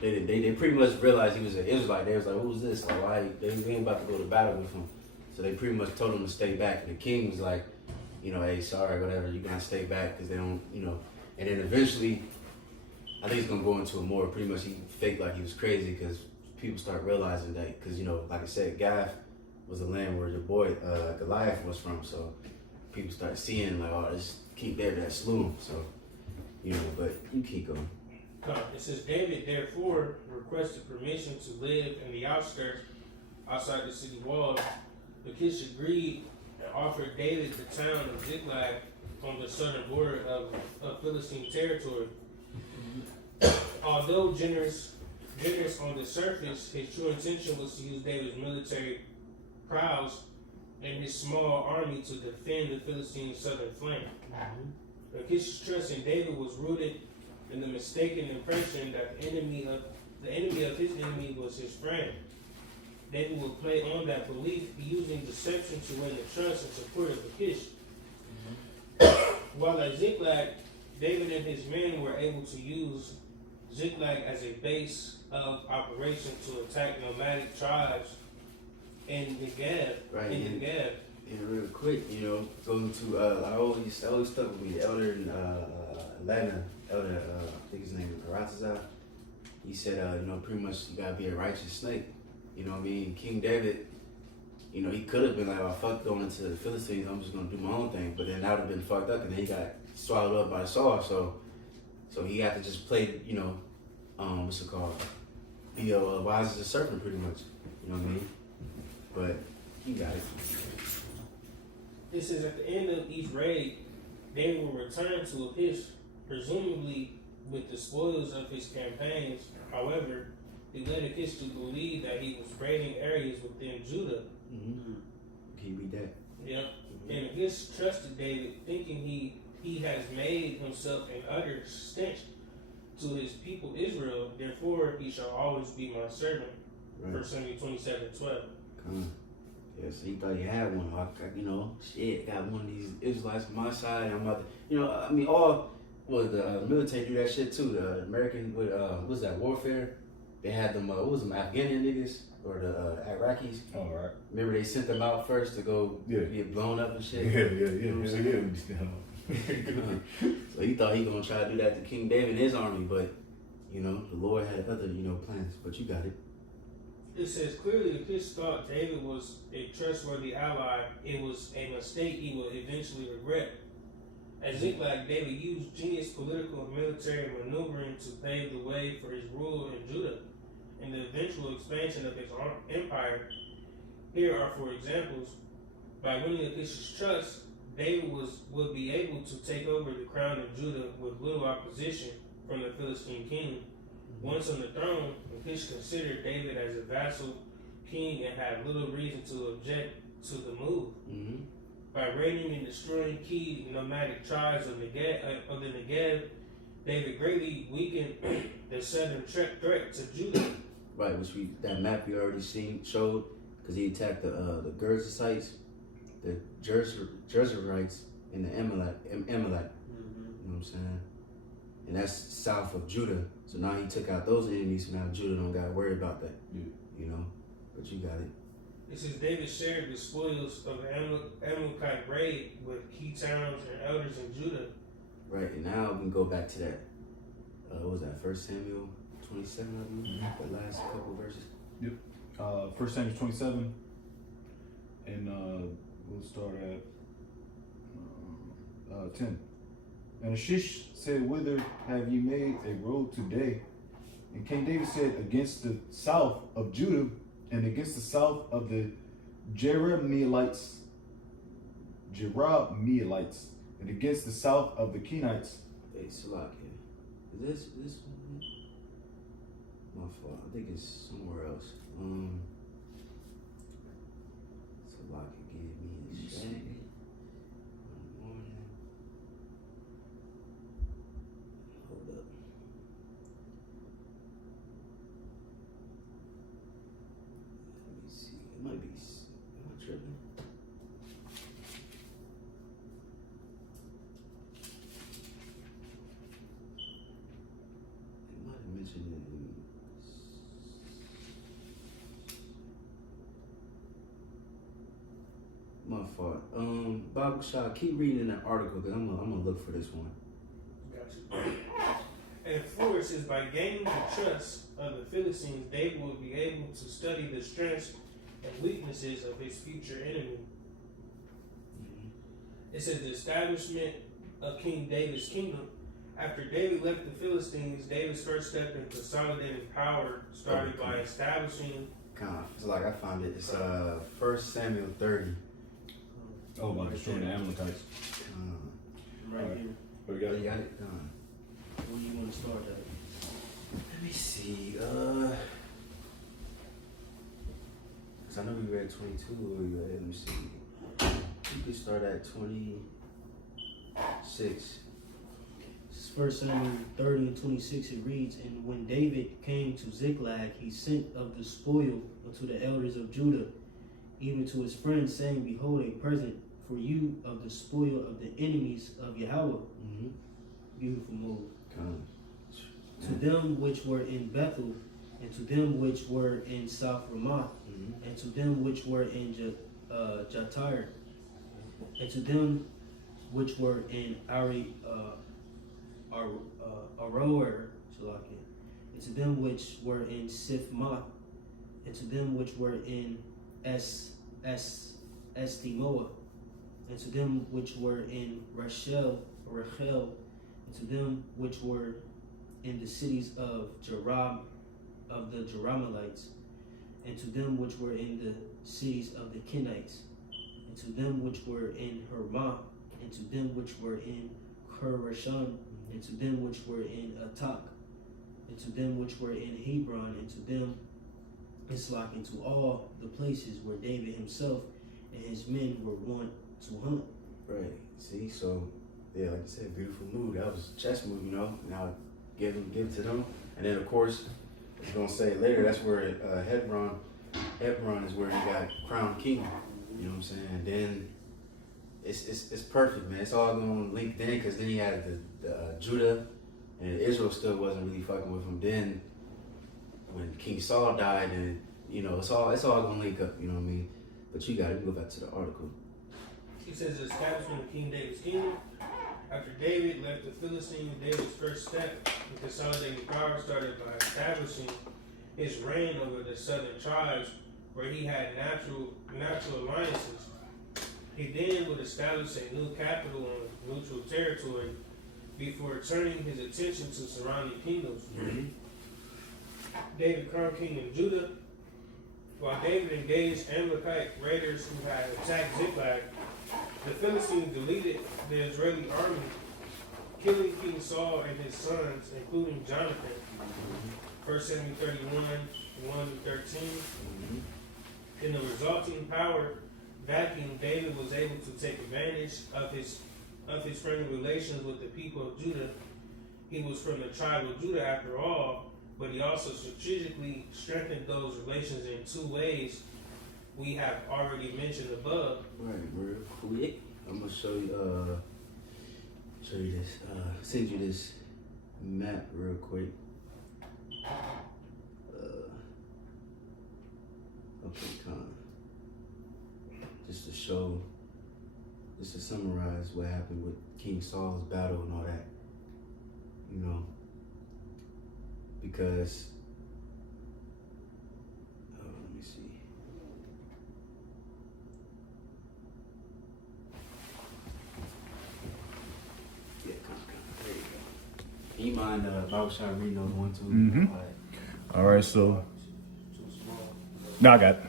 they didn't. They pretty much realized he was an Israelite. They was like, who's this? Like, why? They ain't about to go to battle with him. So they pretty much told him to stay back. And the king was like, you know, hey, sorry, whatever, you gotta stay back because they don't, you know. And then eventually, I think he's gonna go into it more. Pretty much, he faked like he was crazy because people start realizing that. Because, you know, like I said, Gath was the land where your boy Goliath was from. So people start seeing like, oh, this King David that slew him. So, you know, but you keep going. It says, David therefore requested permission to live in the outskirts outside the city walls. Achish agreed and offered David the town of Ziklag on the southern border of Philistine territory. Although generous on the surface, his true intention was to use David's military prowess and his small army to defend the Philistine southern flank. Achish's trust in David was rooted in the mistaken impression that the enemy of his enemy was his friend. David would play on that belief, using deception to win the trust and support of Achish. While at Ziklag, David and his men were able to use Ziklag as a base of operation to attack nomadic tribes in the Negev. Right. In the Negev. And real quick, you know, going to I always stuck with me, the elder in Atlanta, I think his name is Karatazar. He said, you know, pretty much you gotta be a righteous snake. You know what I mean? King David, you know, he could have been like, oh, fuck going into the Philistines, I'm just gonna do my own thing. But then that would have been fucked up, and then he got swallowed up by Saul. So he had to just play, you know, what's it called? Be wise as a serpent, pretty much. You know what I mean? But you got it. It says at the end of each raid, David will return to Achish, presumably with the spoils of his campaigns. However, he led Achish to believe that he was raiding areas within Judah. Mm-hmm. Can you read that? Yep. And Achish trusted David, thinking he has made himself an utter stench to his people Israel. Therefore, he shall always be my servant. Right. 1 Samuel 27:12. Come on. Yeah, so he thought he had one. You know, shit, got one of these Israelites on my side. I'm about to, you know, I mean, the military do that shit too. The American with, what's that, warfare? They had them, what was them, Afghani niggas? Or the Iraqis? All right. Remember they sent them out first to go get blown up and shit? Yeah. You know what I'm saying? So he thought he gonna try to do that to King David and his army, but, you know, the Lord had other, you know, plans. But you got it. It says clearly Achish thought David was a trustworthy ally. It was a mistake he would eventually regret. At Ziklag, David used genius political and military maneuvering to pave the way for his rule in Judah and the eventual expansion of his empire. Here are four examples. By winning Achish's trust, David would be able to take over the crown of Judah with little opposition from the Philistine king. Once on the throne, Achish considered David as a vassal king and had little reason to object to the move. Mm-hmm. By raiding and destroying key nomadic tribes of the Negev, David greatly weakened the southern threat to Judah. Right, which that map we already showed, because he attacked the Gerzeyites, the Jerzerites, and the Amalek. You know what I'm saying? And that's south of Judah. So now he took out those enemies. So now Judah don't got to worry about that. You know, but you got it. It says David shared the spoils of the Amalekite raid with key towns and elders in Judah. Right, and now we can go back to that. What was that? 1 Samuel 27, I believe. The last couple verses. Yep. 1 Samuel 27, and we'll start at 10. And Achish said, "Whither have ye made a road today?" And King David said, "Against the south of Judah, and against the south of the Jerahmeelites, and against the south of the Kenites." Hey, Salakia. Is this one? My fault. I think it's somewhere else. Salakia gave me a check. Morning. Hold up. Let me see. It might be. Am I tripping? It might have mentioned it in. My fault. Bob Shaw, keep reading in that article because I'm gonna look for this one. Gotcha. And four, it says, by gaining the trust of the Philistines, David will be able to study the strengths and weaknesses of his future enemy. It says the establishment of King David's kingdom. After David left the Philistines, David's first step in consolidating power started by establishing. It's like I found it. It's 1 Samuel 30. Oh, about destroying the Amalekites. Right here. What we got? You got it. Where do you want to start at? Let me see. 'Cause I know we read 22. Let me see. You can start at 26. This is 1 Samuel 30 and 26. It reads, "And when David came to Ziklag, he sent of the spoil unto the elders of Judah, even to his friends, saying, Behold, a present for you of the spoil of the enemies of Yahweh." Beautiful move. To them which were in Bethel, and to them which were in South Ramoth, and to them which were in Jatir, and to them which were in Aroer, and to them which were in Siphmoth, and to them which were in Estimoa, and to them which were in Rachel, and to them which were in the cities of the Jerahmeelites, and to them which were in the cities of the Kenites, and to them which were in Hermah, and to them which were in Kerashon, and to them which were in Atak, and to them which were in Hebron, and to them into all the places where David himself and his men were wont to hunt. Right. See, so yeah, like you said, beautiful move. That was a chess move, you know. Now give it to them, and then of course, it's gonna say later that's where Hebron is where he got crowned king. You know what I'm saying? And then it's perfect, man. It's all gonna link then, because then he had the Judah, and Israel still wasn't really fucking with him. Then when King Saul died, and you know, it's all gonna link up. You know what I mean? But you got to go back to the article. He says the establishment of King David's kingdom. After David left the Philistines, David's first step in consolidating power started by establishing his reign over the southern tribes, where he had natural alliances. He then would establish a new capital on neutral territory before turning his attention to surrounding kingdoms. David crowned king in Judah. While David engaged Amalekite raiders who had attacked Ziklag, the Philistines deleted the Israeli army, killing King Saul and his sons, including Jonathan. 1 Samuel 31, 1-13. In the resulting power vacuum, David was able to take advantage of his friendly relations with the people of Judah. He was from the tribe of Judah after all, but he also strategically strengthened those relations in two ways we have already mentioned above. Right, real quick. I'm gonna show you this. Send you this map real quick. Okay, just to summarize what happened with King Saul's battle and all that, because let me see. Yeah, there you go. Can you mind Bible shot reading those 1, 2? Mhm. All right, so Too small. now I got it.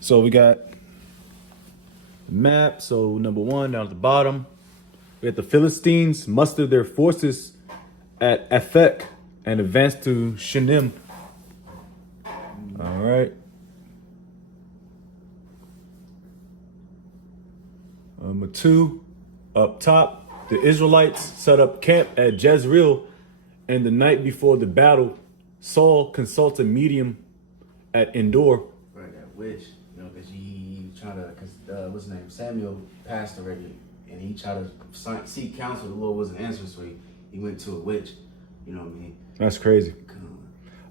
So we got the map. So number 1 down at the bottom, we had the Philistines mustered their forces at Aphek and advanced to Shunem. All right. Number 2, up top, the Israelites set up camp at Jezreel, and the night before the battle, Saul consulted medium at Endor. Right, that witch, because he tried to, what's his name? Samuel passed already, and he tried to seek counsel. The Lord wasn't answering, so he went to a witch. You know what I mean? That's crazy.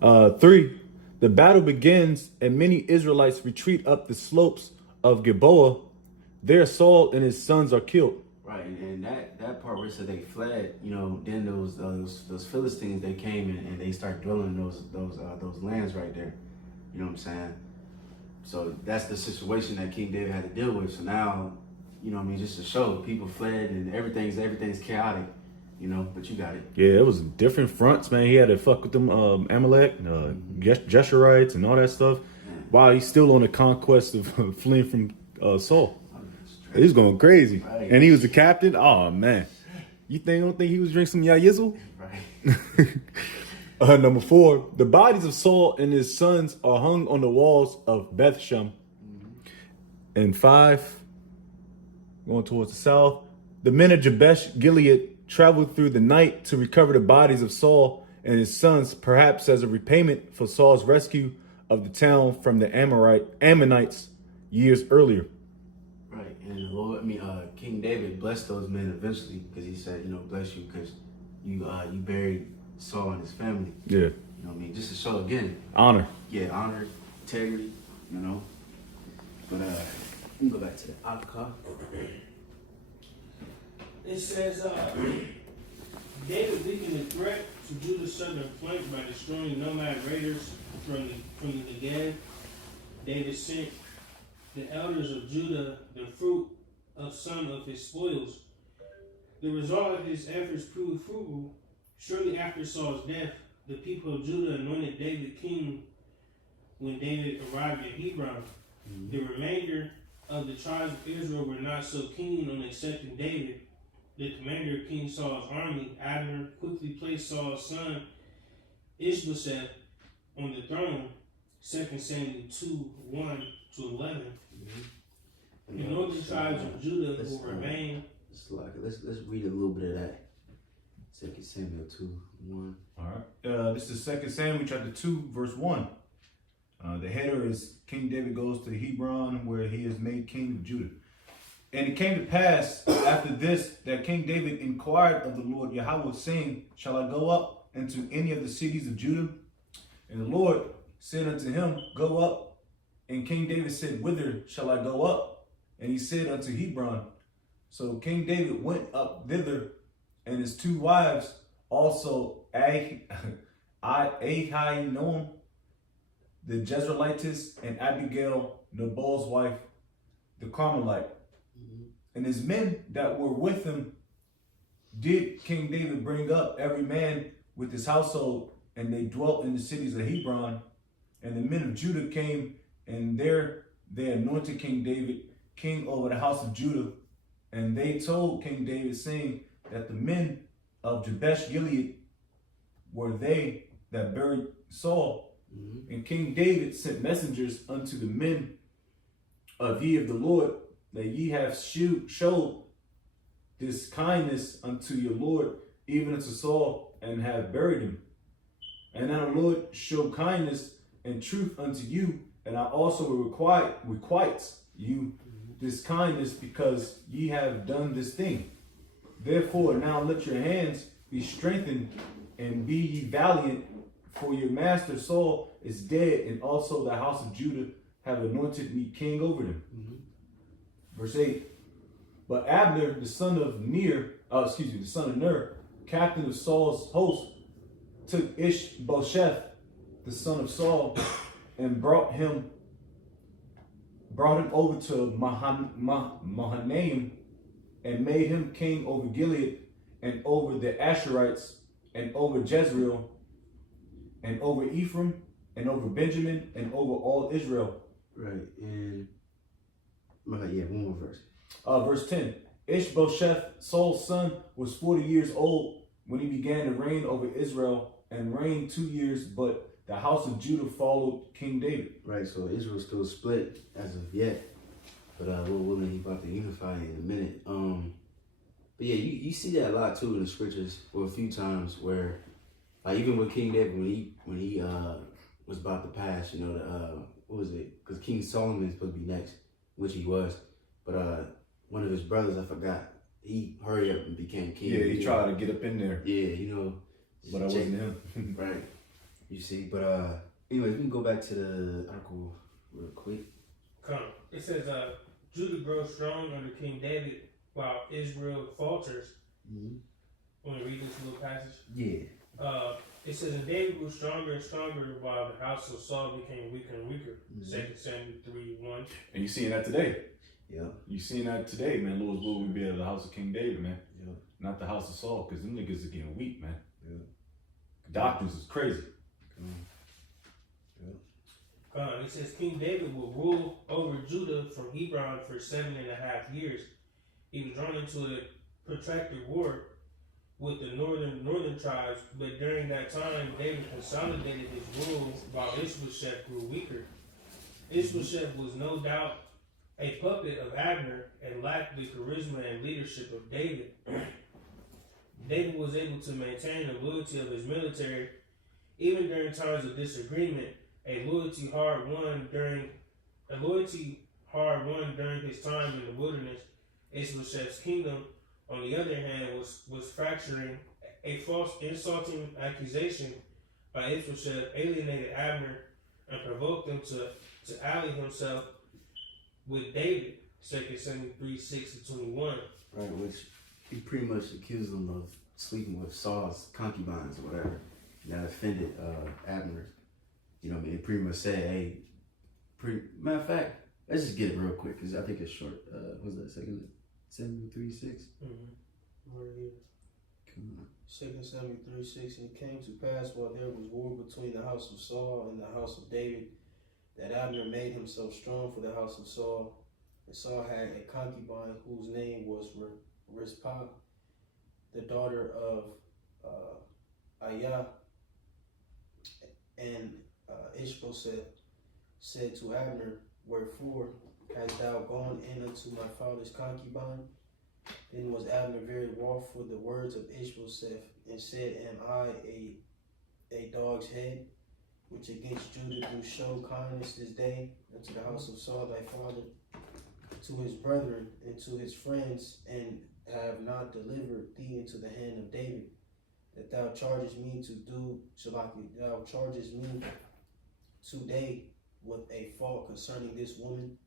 3, the battle begins, and many Israelites retreat up the slopes of Gilboa. There, Saul and his sons are killed. Right, and that part where it said they fled, then those Philistines, they came and they started dwelling in those lands right there. You know what I'm saying? So that's the situation that King David had to deal with. So now, just to show people fled and everything's chaotic, but you got it. Yeah, it was different fronts, man. He had to fuck with them Amalek, Jeshurites, and all that stuff, while he's still on the conquest of fleeing from Saul. He was going crazy. Right. And he was the captain. Oh, man. You don't think he was drinking some Yayizzle? Right. Number 4, the bodies of Saul and his sons are hung on the walls of Bethshem. And 5, going towards the south, the men of Jabesh Gilead traveled through the night to recover the bodies of Saul and his sons, perhaps as a repayment for Saul's rescue of the town from the Ammonites years earlier. Right, and the Lord, King David blessed those men eventually, because he said, bless you because you buried Saul and his family. Yeah. You know what I mean? Just to show again. Honor. Yeah, honor, integrity, But let me go back to the Akka. It says, David weakened the threat to Judah's southern flank by destroying nomad raiders from the Negev. David sent the elders of Judah the fruit of some of his spoils. The result of his efforts proved fruitful. Shortly after Saul's death, the people of Judah anointed David king when David arrived at Hebron. The remainder of the tribes of Israel were not so keen on accepting David. The commander of King Saul's army, Abner, quickly placed Saul's son Ishbosheth on the throne. 2 Samuel 2:1-11. The northern tribes of Judah will remain. Let's read a little bit of that. 2 Samuel 2:1. All right. This is 2 Samuel chapter 2, verse 1. The header is King David goes to Hebron, where he is made king of Judah. And it came to pass after this that King David inquired of the Lord Yahweh, saying, shall I go up into any of the cities of Judah? And the Lord said unto him, go up. And King David said, whither shall I go up? And he said unto Hebron. So King David went up thither, and his 2 wives, also Ahinoam the Jezreelitess, and Abigail, Nabal's wife, the Carmelite. And his men that were with him did King David bring up, every man with his household, and they dwelt in the cities of Hebron. And the men of Judah came, and there they anointed King David king over the house of Judah. And they told King David, saying that the men of Jabesh Gilead were they that buried Saul. And King David sent messengers unto the men of ye of the Lord, that ye have showed this kindness unto your Lord, even unto Saul, and have buried him. And now the Lord show kindness and truth unto you, and I also will requite you this kindness, because ye have done this thing. Therefore now let your hands be strengthened, and be ye valiant, for your master Saul is dead, and also the house of Judah have anointed me king over them. Verse 8. But Abner, the son of Ner, captain of Saul's host, took Ishbosheth, the son of Saul, and brought him over to Mahanaim, and made him king over Gilead, and over the Asherites, and over Jezreel, and over Ephraim, and over Benjamin, and over all Israel. Right, and one more verse. Verse 10. Ishbosheth, Saul's son, was 40 years old when he began to reign over Israel, and reigned 2 years, but the house of Judah followed King David. Right, so Israel's still split as of yet, but Lord willing, he about to unify in a minute. But yeah, you see that a lot too in the scriptures, or a few times where, like even with King David, when he was about to pass, what was it? Because King Solomon is supposed to be next, which he was, but one of his brothers, I forgot, he hurried up and became king. Yeah, he tried to get up in there. Yeah, but I wasn't him. Right. You see, but anyways, we can go back to the article real quick. It says, Judah grows strong under King David, while Israel falters. Want to read this little passage? Yeah. It says, and David grew stronger and stronger, while the house of Saul became weaker and weaker. 2 Samuel 3:1. And you seeing that today. Yeah. You seeing that today, man. Lord's will we be at the house of King David, man. Yeah. Not the house of Saul, because them niggas are getting weak, man. Yeah. Doctrines is crazy. It says King David will rule over Judah from Hebron for 7.5 years. He was drawn into a protracted war with the northern tribes, but during that time David consolidated his rule while Ishbosheth grew weaker. Ishbosheth was no doubt a puppet of Abner and lacked the charisma and leadership of David. David was able to maintain the loyalty of his military even during times of disagreement. A loyalty hard won during his time in the wilderness. Ishbosheth's kingdom, on the other hand, was fracturing. A false insulting accusation by Ishbosheth alienated Abner and provoked him to ally himself with David. 2 Samuel 3:6-21. Right, which he pretty much accused him of sleeping with Saul's concubines or whatever. And that offended Abner. You know what I mean? It pretty much said, hey, matter of fact, let's just get it real quick, because I think it's short. What's that, 2 Samuel 3:6? Right here. Come on. 2 Samuel 3:6. And it came to pass, while there was war between the house of Saul and the house of David, that Abner made himself strong for the house of Saul. And Saul had a concubine whose name was Rizpah, the daughter of Aiah. And Ishbosheth said to Abner, wherefore hast thou gone in unto my father's concubine? Then was Abner very wroth for the words of Ishbosheth, and said, am I a dog's head, which against Judah do show kindness this day unto the house of Saul thy father, to his brethren and to his friends, and have not delivered thee into the hand of David, that thou chargest me to do, thou chargest me today with a fault concerning this woman.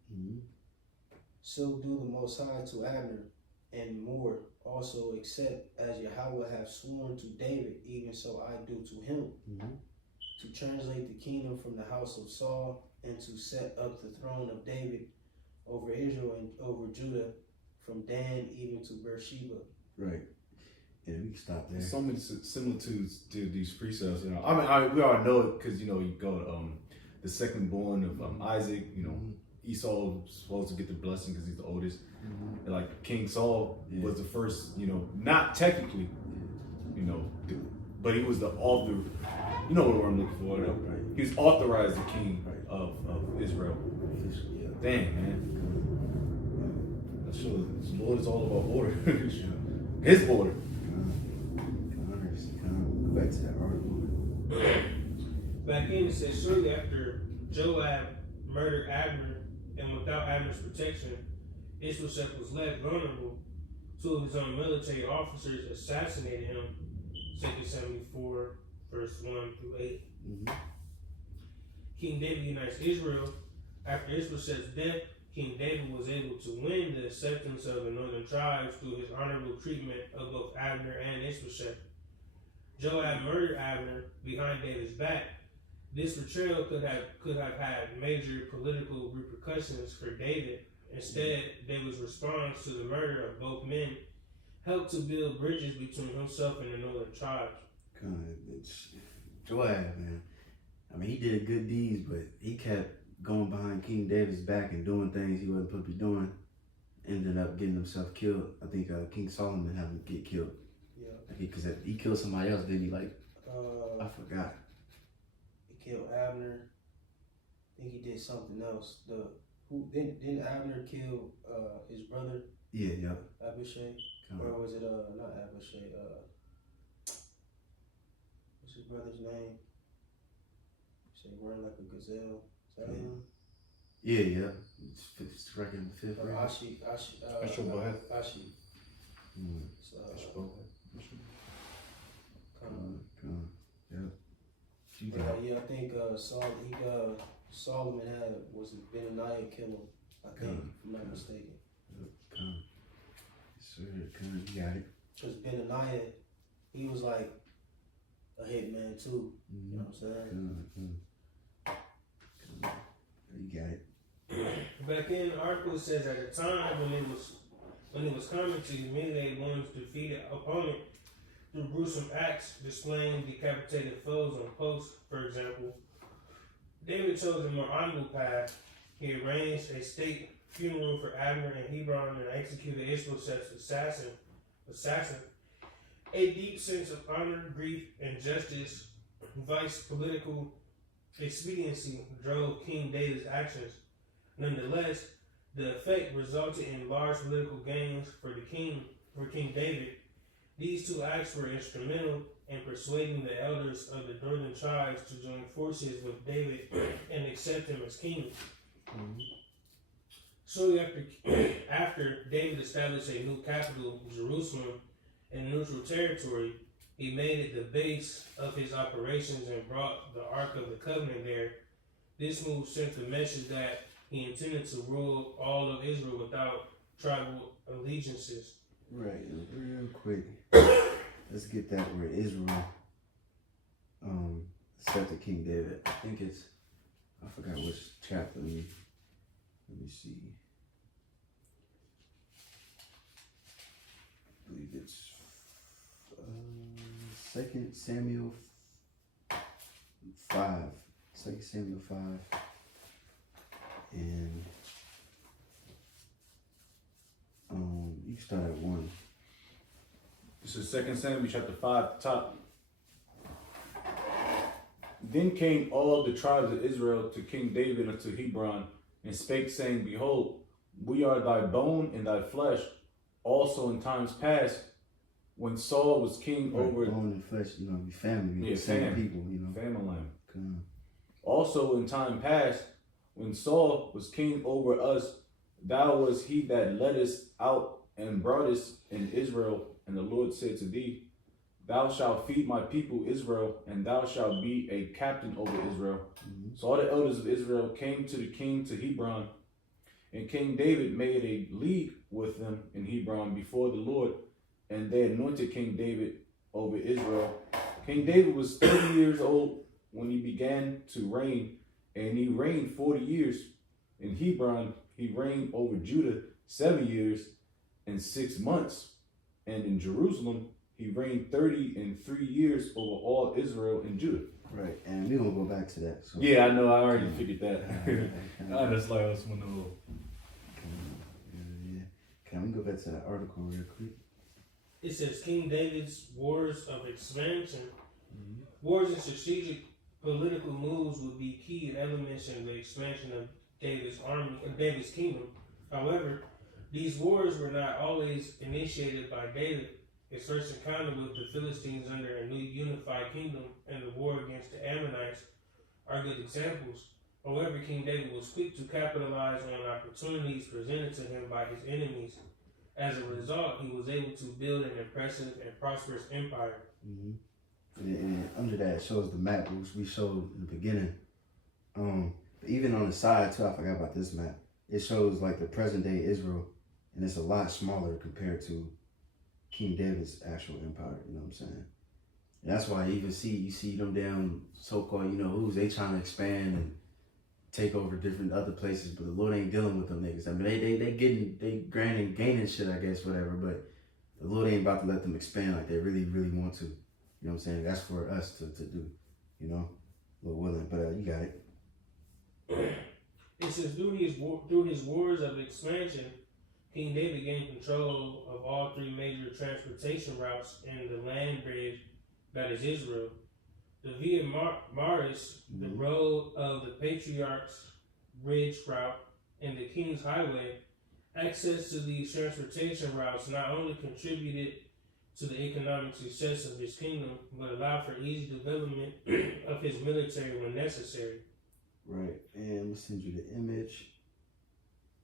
So do the Most High to Abner, and more also, except as Yahweh have sworn to David, even so I do to him. to translate the kingdom from the house of Saul and to set up the throne of David over Israel and over Judah from Dan even to Beersheba. Right. Yeah, we can stop there. So many similitudes to these precepts. You know, I mean, we already know it because you go the second born of Isaac. You know, Esau was supposed to get the blessing because he's the oldest. And like King Saul was the first. You know, not technically. You know, but he was the author. You know what I'm looking for. Right. He was authorized the king of Israel. Yeah. Dang, man. That shows the Lord is all about order. His order. Go back to that article. Back in, it says, shortly after Joab murdered Abner, and without Abner's protection, Ishbosheth was left vulnerable. Two of his own military officers assassinated him. 2 Samuel 4, verse 1 through 8. King David unites Israel. After Ishbosheth's death, King David was able to win the acceptance of the northern tribes through his honorable treatment of both Abner and Ishbosheth. Joab murdered Abner behind David's back. This betrayal could have had major political repercussions for David. Instead, David's response to the murder of both men helped to build bridges between himself and the northern tribes. It's Joab, man. I mean, he did good deeds, but he kept going behind King David's back and doing things he wasn't supposed to be doing. Ended up getting himself killed. I think King Solomon had him get killed. Yeah. Because he killed somebody else, didn't he? Like, I forgot. He killed Abner. I think he did something else. Didn't Abner kill his brother? Yeah. Abishai? Or was it not Abishai? What's his brother's name? He said run like a gazelle. Is that him? Yeah. It's right in the 5th grade. Ashi. Yeah, I think Solomon was Benaniah kill him. I think, if I'm not mistaken. Sir, you got it. Because Benaniah, he was like a hitman too. You know what I'm saying? You got it. Back in the article, it says at the time when it was common to humiliate one's defeated opponent through gruesome acts, displaying decapitated foes on posts, for example, David chose a more honorable path. He arranged a state funeral for Abner in Hebron and executed Ishbosheth's assassin. A deep sense of honor, grief, and justice, vice political expediency drove King David's actions. Nonetheless, the effect resulted in large political gains for King David. These two acts were instrumental in persuading the elders of the northern tribes to join forces with David and accept him as king. Shortly after David established a new capital, Jerusalem, in neutral territory, he made it the base of his operations and brought the Ark of the Covenant there. This move sent the message that he intended to rule all of Israel without tribal allegiances. Right, real quick. Let's get that where Israel accepted King David. I think it's, I forgot which chapter. Let me see. I believe it's 2 Samuel 5. 2 Samuel 5. And you can start at 1. This is 2 Samuel chapter 5, top. Then came all the tribes of Israel to King David unto Hebron, and spake, saying, Behold, we are thy bone and thy flesh. Also in times past, when Saul was king over bone and flesh, you know, be family, same people, you know. Family. Also in time past, when Saul was king over us, thou was he that led us out and brought us in Israel. And the Lord said to thee, Thou shalt feed my people Israel, and thou shalt be a captain over Israel. So all the elders of Israel came to the king to Hebron, and King David made a league with them in Hebron before the Lord, and they anointed King David over Israel. King David was 30 years old when he began to reign, and he reigned 40 years. In Hebron, he reigned over Judah 7 years and 6 months. And in Jerusalem, he reigned 33 years over all Israel and Judah. Right, and we're gonna go back to that. So. Yeah, I know. I already figured that. I just like us one of Yeah. Can we go back to that article real quick? It says King David's wars of expansion. Wars and strategic political moves would be key elements in the expansion of David's army, of David's kingdom. However, these wars were not always initiated by David. His first encounter with the Philistines under a new unified kingdom and the war against the Ammonites are good examples. However, King David was quick to capitalize on opportunities presented to him by his enemies. As a result, he was able to build an impressive and prosperous empire. Mm-hmm. And under that, it shows the map which we showed in the beginning. But even on the side too, I forgot about this map. It shows like the present day Israel, and it's a lot smaller compared to King David's actual empire. You know what I'm saying? And that's why you see them damn so-called, who's they trying to expand and take over different other places, but the Lord ain't dealing with them niggas. I mean, they gaining shit, I guess, whatever. But the Lord ain't about to let them expand like they really, really want to. You know what I'm saying? That's for us to do, Lord willing. But you got it. It says, through his wars of expansion, King David gained control of all three major transportation routes in the land bridge that is Israel. The Via Maris, the road of the Patriarch's Ridge route, and the King's Highway. Access to these transportation routes not only contributed to the economic success of his kingdom, but allowed for easy development of his military when necessary. Right, and we'll send you the image.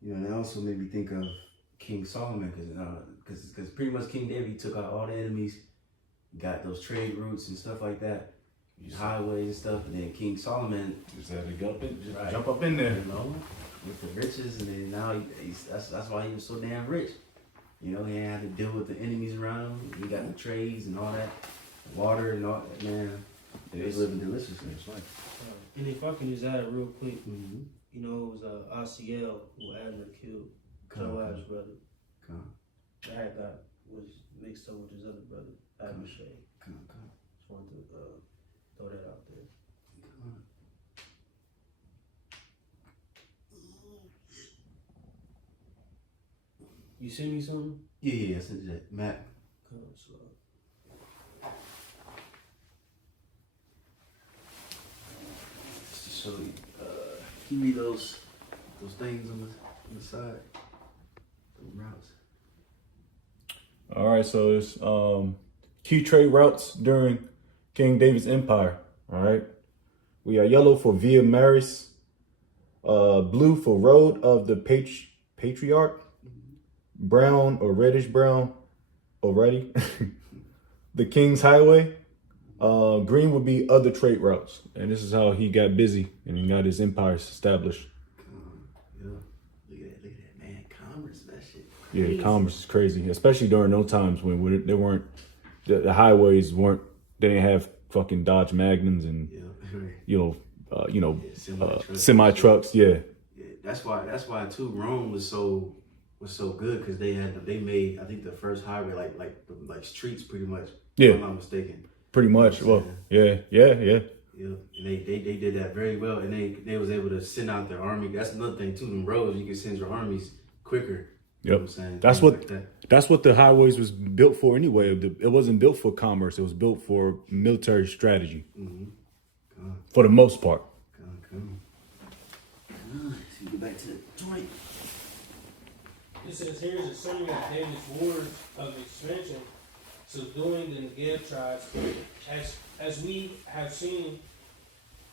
And that also made me think of King Solomon, because pretty much King David took out all the enemies, got those trade routes and stuff like that, highways and stuff, and then King Solomon just had to jump up in there, with the riches, and then now that's why he was so damn rich. He ain't had to deal with the enemies around him. He got the trades and all that, water and all that. Man, they was living deliciously. That's right. And if I can just add real quick, Mm-hmm. it was Asiel who Abner killed Joab's brother. That guy was mixed up with his other brother, Abishai. Just wanted to throw that out there. You send me something? Yeah, I sent you that map. Come on, slow. Just to show you. Give me those things on the side. Those routes. All right, so it's key trade routes during King David's empire. All right, we are yellow for Via Maris, blue for Road of the Patriarch, brown or reddish brown already, the King's Highway. Green would be other trade routes, and this is how he got busy and he got his empire established. Yeah, look at that, man. Commerce, that shit. Yeah, commerce is crazy, especially during those times when they weren't, the highways weren't, they didn't have fucking Dodge Magnums and semi trucks. Yeah, that's why too. Rome was so good because they made I think the first highway like streets pretty much. Yeah, if I'm not mistaken. Pretty much. Well, yeah. Yeah, and they did that very well, and they was able to send out their army. That's another thing too. Them roads, you can send your armies quicker. You know what I'm saying? That's what the highways was built for anyway. It wasn't built for commerce. It was built for military strategy. Mm-hmm. For the most part. Come. So get back to the joint. It says here's a summary of David's wars of expansion, subduing the Negev tribes. As we have seen,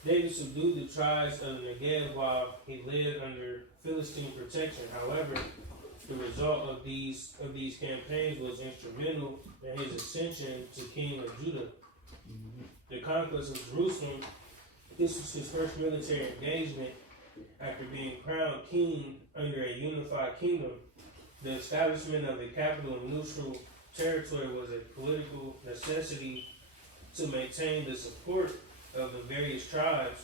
David subdued the tribes of the Negev while he lived under Philistine protection. However, the result of these campaigns was instrumental in his ascension to king of Judah. The conquest of Jerusalem, this was his first military engagement after being crowned king under a unified kingdom. The establishment of the capital in neutral territory was a political necessity to maintain the support of the various tribes.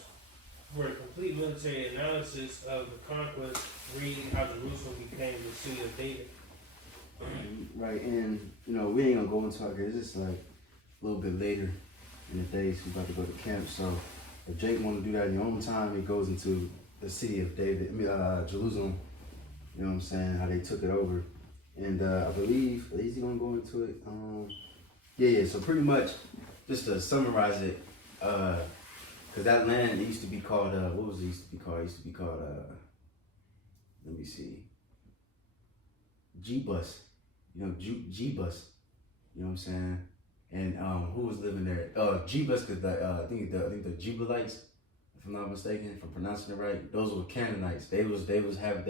For a complete military analysis of the conquest, read how Jerusalem became the city of David. Right, and we ain't gonna go into it because it's like a little bit later in the day, so we about to go to camp. So if Jake want to do that in your own time, he goes into the city of David, Jerusalem. You know what I'm saying? How they took it over, and I believe is he gonna go into it? Yeah. So pretty much, just to summarize it, because that land it used to be called what was it used to be called? It used to be called let me see, G-Bus. G-Bus. You know what I'm saying? And who was living there? G-Bus, because I think the Jubilees, if I'm not mistaken, if I'm pronouncing it right, those were Canaanites. They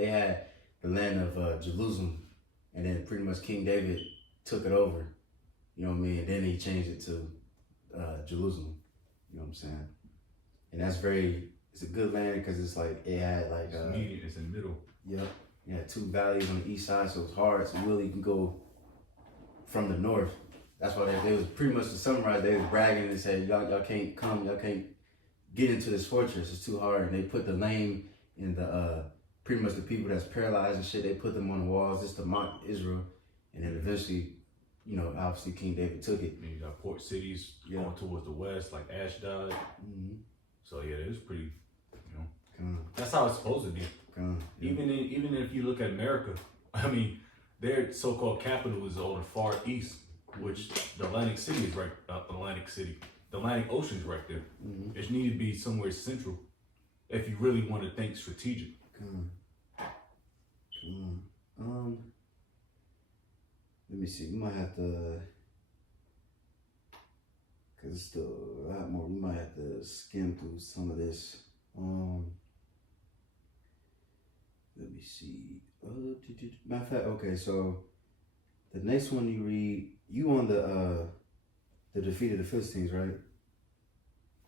had the land of Jerusalem, and then pretty much King David took it over. You know what I mean? And then he changed it to Jerusalem. You know what I'm saying? And it's a good land because it's like it had like it's median, it's in the middle. Yep. You had two valleys on the east side, so it's hard to really can go from the north. That's why they was pretty much to summarize, they was bragging and said, y'all can't come, y'all can't get into this fortress, it's too hard. And they put the lame and the pretty much the people that's paralyzed and shit, they put them on the walls just to mock Israel. And then eventually, obviously King David took it. And you got port cities going towards the west, like Ashdod. Mm-hmm. So yeah, it was pretty, that's how it's supposed to be. Yeah. Even if you look at America, I mean, their so-called capital is on the far east, which the Atlantic City is right. The Atlantic Ocean's right there. Mm-hmm. It need to be somewhere central, if you really want to think strategic. Let me see. We might have to, cause it's still a lot more. We might have to skim through some of this. Let me see. Matter of fact, okay. So the next one you read, you on the defeat of the Philistines, right?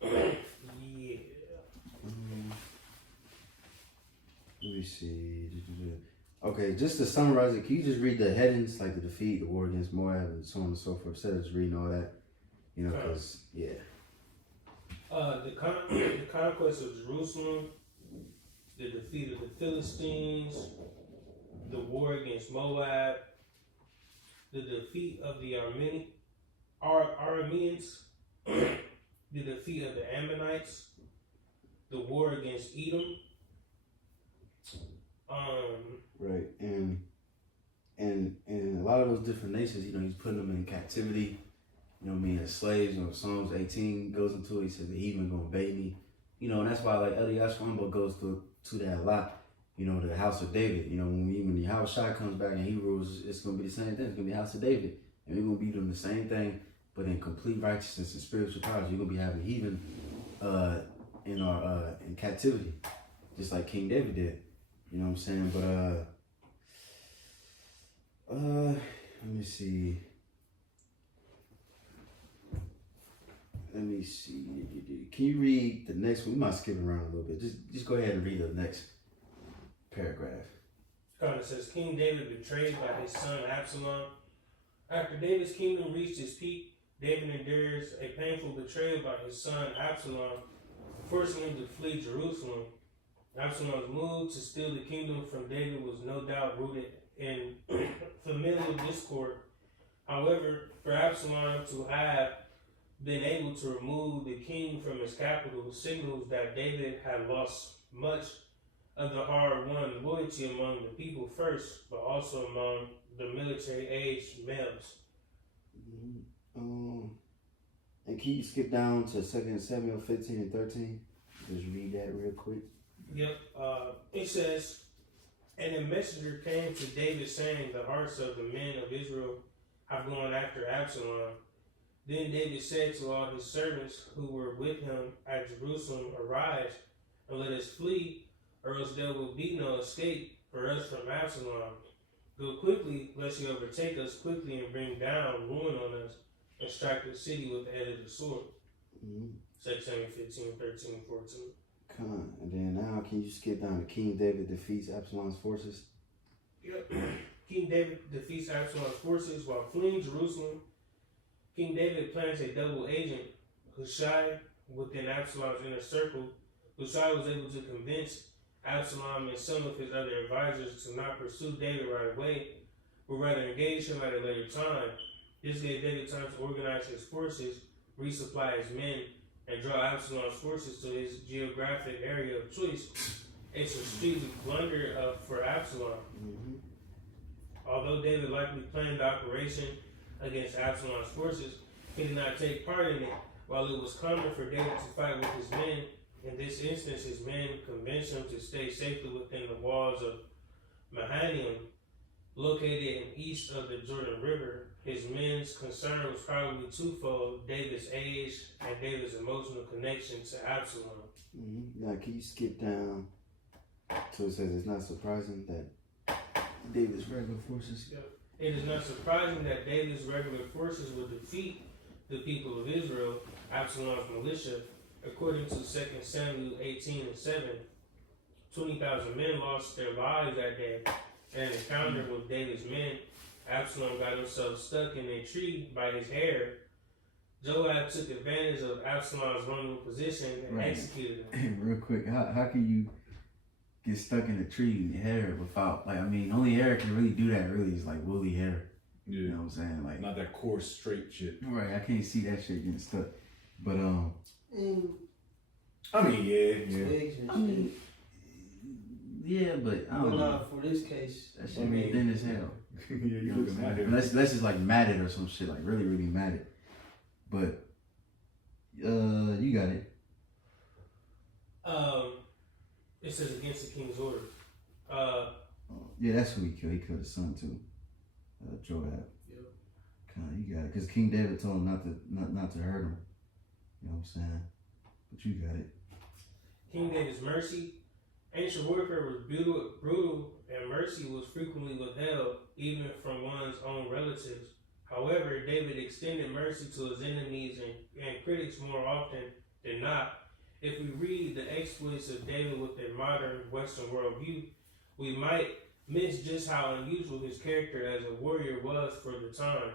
Yeah. Let me see. Okay, just to summarize it, can you just read the headings, like the defeat, the war against Moab, and so on and so forth, instead of just reading all that? Because, yeah. The conquest of Jerusalem, the defeat of the Philistines, the war against Moab, the defeat of the Arameans, the defeat of the Ammonites, the war against Edom. Right, and a lot of those different nations, he's putting them in captivity. You know what I mean? As slaves. Psalms 18 goes into it. He says the heathen gonna obey me. And that's why like Elias Wambo goes to that a lot. The house of David. When the house Shai comes back and he rules, it's gonna be the same thing. It's gonna be the house of David, and we're gonna be doing the same thing, but in complete righteousness and spiritual power. You're gonna be having heathen in captivity, just like King David did. You know what I'm saying? But let me see. Can you read the next one? We might skip around a little bit. Just go ahead and read the next paragraph. It says, King David betrayed by his son Absalom. After David's kingdom reached its peak, David endures a painful betrayal by his son Absalom, forcing him to flee Jerusalem. Absalom's move to steal the kingdom from David was no doubt rooted in familial discord. However, for Absalom to have been able to remove the king from his capital signals that David had lost much of the hard-won loyalty among the people first, but also among the military-aged males. And can you skip down to 2 Samuel 15 and 13? Just read that real quick. Yep. It says, and a messenger came to David saying, the hearts of the men of Israel have gone after Absalom. Then David said to all his servants who were with him at Jerusalem, arise and let us flee, or else there will be no escape for us from Absalom. Go quickly, lest he overtake us quickly and bring down ruin on us and strike the city with the edge of the sword. 2 Samuel 15, 13, 14. Come on. And then now can you skip down to King David defeats Absalom's forces? Yep. King David defeats Absalom's forces while fleeing Jerusalem. King David plants a double agent, Hushai, within Absalom's inner circle, Hushai was able to convince Absalom and some of his other advisors to not pursue David right away, but rather engage him at a later time. This gave David time to organize his forces, resupply his men, and draw Absalom's forces to his geographic area of choice. A strategic blunder for Absalom. Mm-hmm. Although David likely planned the operation against Absalom's forces, he did not take part in it. While it was common for David to fight with his men, in this instance his men convinced him to stay safely within the walls of Mahanaim, located east of the Jordan River. His men's concern was probably twofold: David's age and David's emotional connection to Absalom. Mm-hmm. Now, can you skip down so it says it's not surprising that David's regular forces? It is not surprising that David's regular forces would defeat the people of Israel, Absalom's militia. According to 2 Samuel 18:7, 20,000 men lost their lives that day in an encounter with David's men. Absalom got himself stuck in a tree by his hair. Joab took advantage of Absalom's vulnerable position and executed him. Real quick, how can you get stuck in a tree in your hair without, like, I mean, only hair can really do that, really, is like woolly hair. Yeah. You know what I'm saying? Like, Not that coarse, straight shit. right, I can't see that shit getting stuck. But, I mean, yeah. Twigs and I mean, yeah, but I But don't know. not for this case. That shit be thin as hell. Yeah, You you know what I'm looking saying? at it. Unless it's like matted or some shit, like really, really matted. But, you got it. It says against the king's orders. Yeah, that's who he killed. He killed his son too, Joab. Yep. Kind of, you got it. Because King David told him not to hurt him. You know what I'm saying? But you got it. King David's mercy. Ancient warfare was brutal, and mercy was frequently withheld, even from one's own relatives. However, David extended mercy to his enemies and critics more often than not. If we read the exploits of David with a modern Western worldview, we might miss just how unusual his character as a warrior was for the time.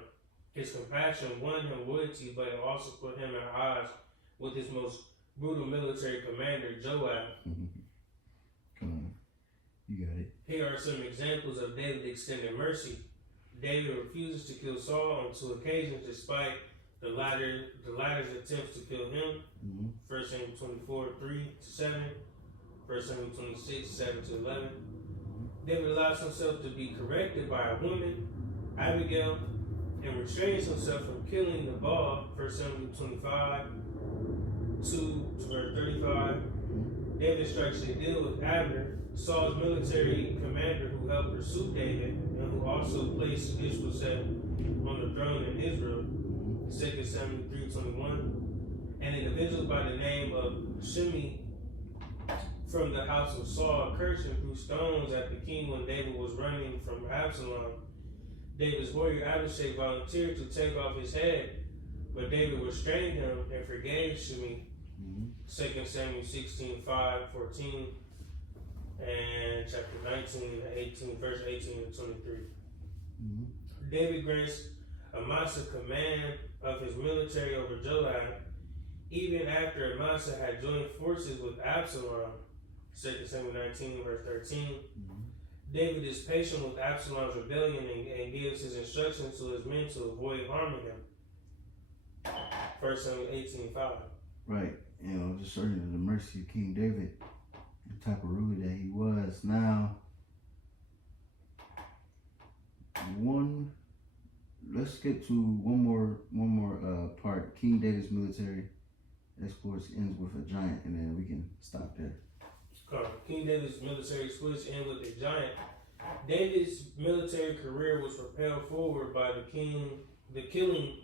His compassion won him loyalty, but it also put him at odds with his most brutal military commander, Joab. Come on. You got it. Here are some examples of David extending mercy. David refuses to kill Saul on 2 occasions despite the latter's attempts to kill him. 1 Samuel 24:3-7, 1 Samuel 26:7-11. David allows himself to be corrected by a woman, Abigail, and restrains himself from killing Nabal, 1 Samuel 25:2-35. David strikes a deal with Abner, Saul's military commander who helped pursue David and who also placed Ishbosheth on the throne in Israel, 2 Samuel 3:21. An individual by the name of Shimei from the house of Saul cursed and threw stones at the king when David was running from Absalom. David's warrior Abishai volunteered to take off his head, but David restrained him and forgave Shimei. 2 Samuel 16:5-14 and chapter 19:18, verse 18-23. David grants Amasa command of his military over Joab, even after Amasa had joined forces with Absalom. 2 Samuel 19, verse 13. David is patient with Absalom's rebellion and gives his instructions to his men to avoid harming him. 1 Samuel 18:5. Right. You know, just showing you the mercy of King David, the type of ruler that he was. Now, let's skip to one more part. King David's military exploits ends with a giant, and then we can stop there. King David's military exploits end with a giant. David's military career was propelled forward by the killing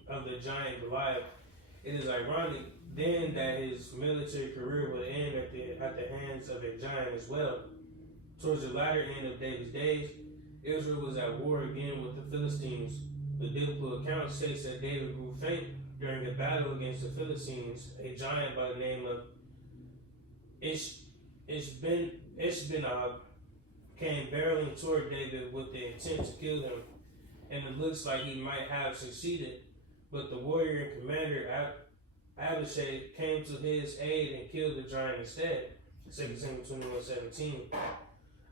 of the giant Goliath. It is ironic then that his military career would end at the hands of a giant as well. Towards the latter end of David's days, Israel was at war again with the Philistines. The biblical account states that David grew faint during a battle against the Philistines. A giant by the name of Ishbenab came barreling toward David with the intent to kill him, and it looks like he might have succeeded, but the warrior and commander Abishai came to his aid and killed the giant instead. 2 Samuel 21:17.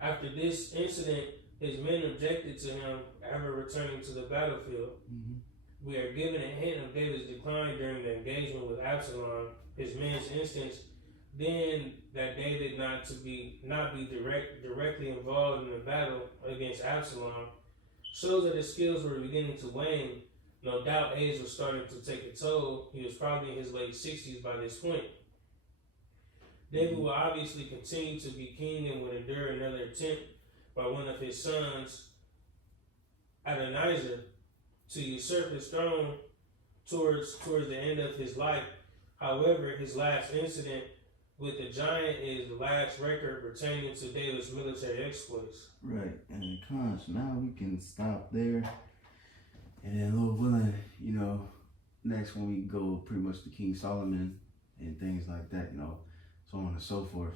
After this incident, his men objected to him ever returning to the battlefield. We are given a hint of David's decline during the engagement with Absalom. His men's instance then that David not be directly involved in the battle against Absalom shows that his skills were beginning to wane. No doubt age was starting to take a toll. He was probably in his late 60s by this point. David will obviously continue to be king and would endure another attempt by one of his sons, Adonijah, to usurp his throne towards the end of his life. However, his last incident with the giant is the last record pertaining to David's military exploits. Right, and cons, now we can stop there. And then Lord willing, you know, next when we go pretty much to King Solomon and things like that, you know, so on and so forth.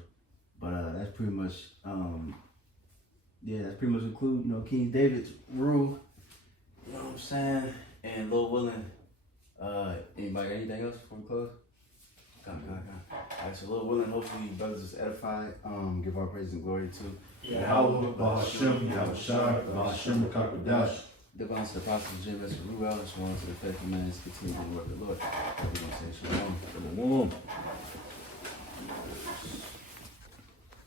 But that's pretty much, that's pretty much include, you know, King David's rule. You know what I'm saying? And Lord willing, anybody got anything else before we close? Come. Alright, so Lord willing, hopefully you brothers is edified. Give our praise and glory to Yahweh, Bahashem, Yahushua, Bahashem, Kakadash. Divine to the apostles, Jim, as Ruel, as one to the faithful man, is continuing to work the Lord. We're going to say shalom. Shalom.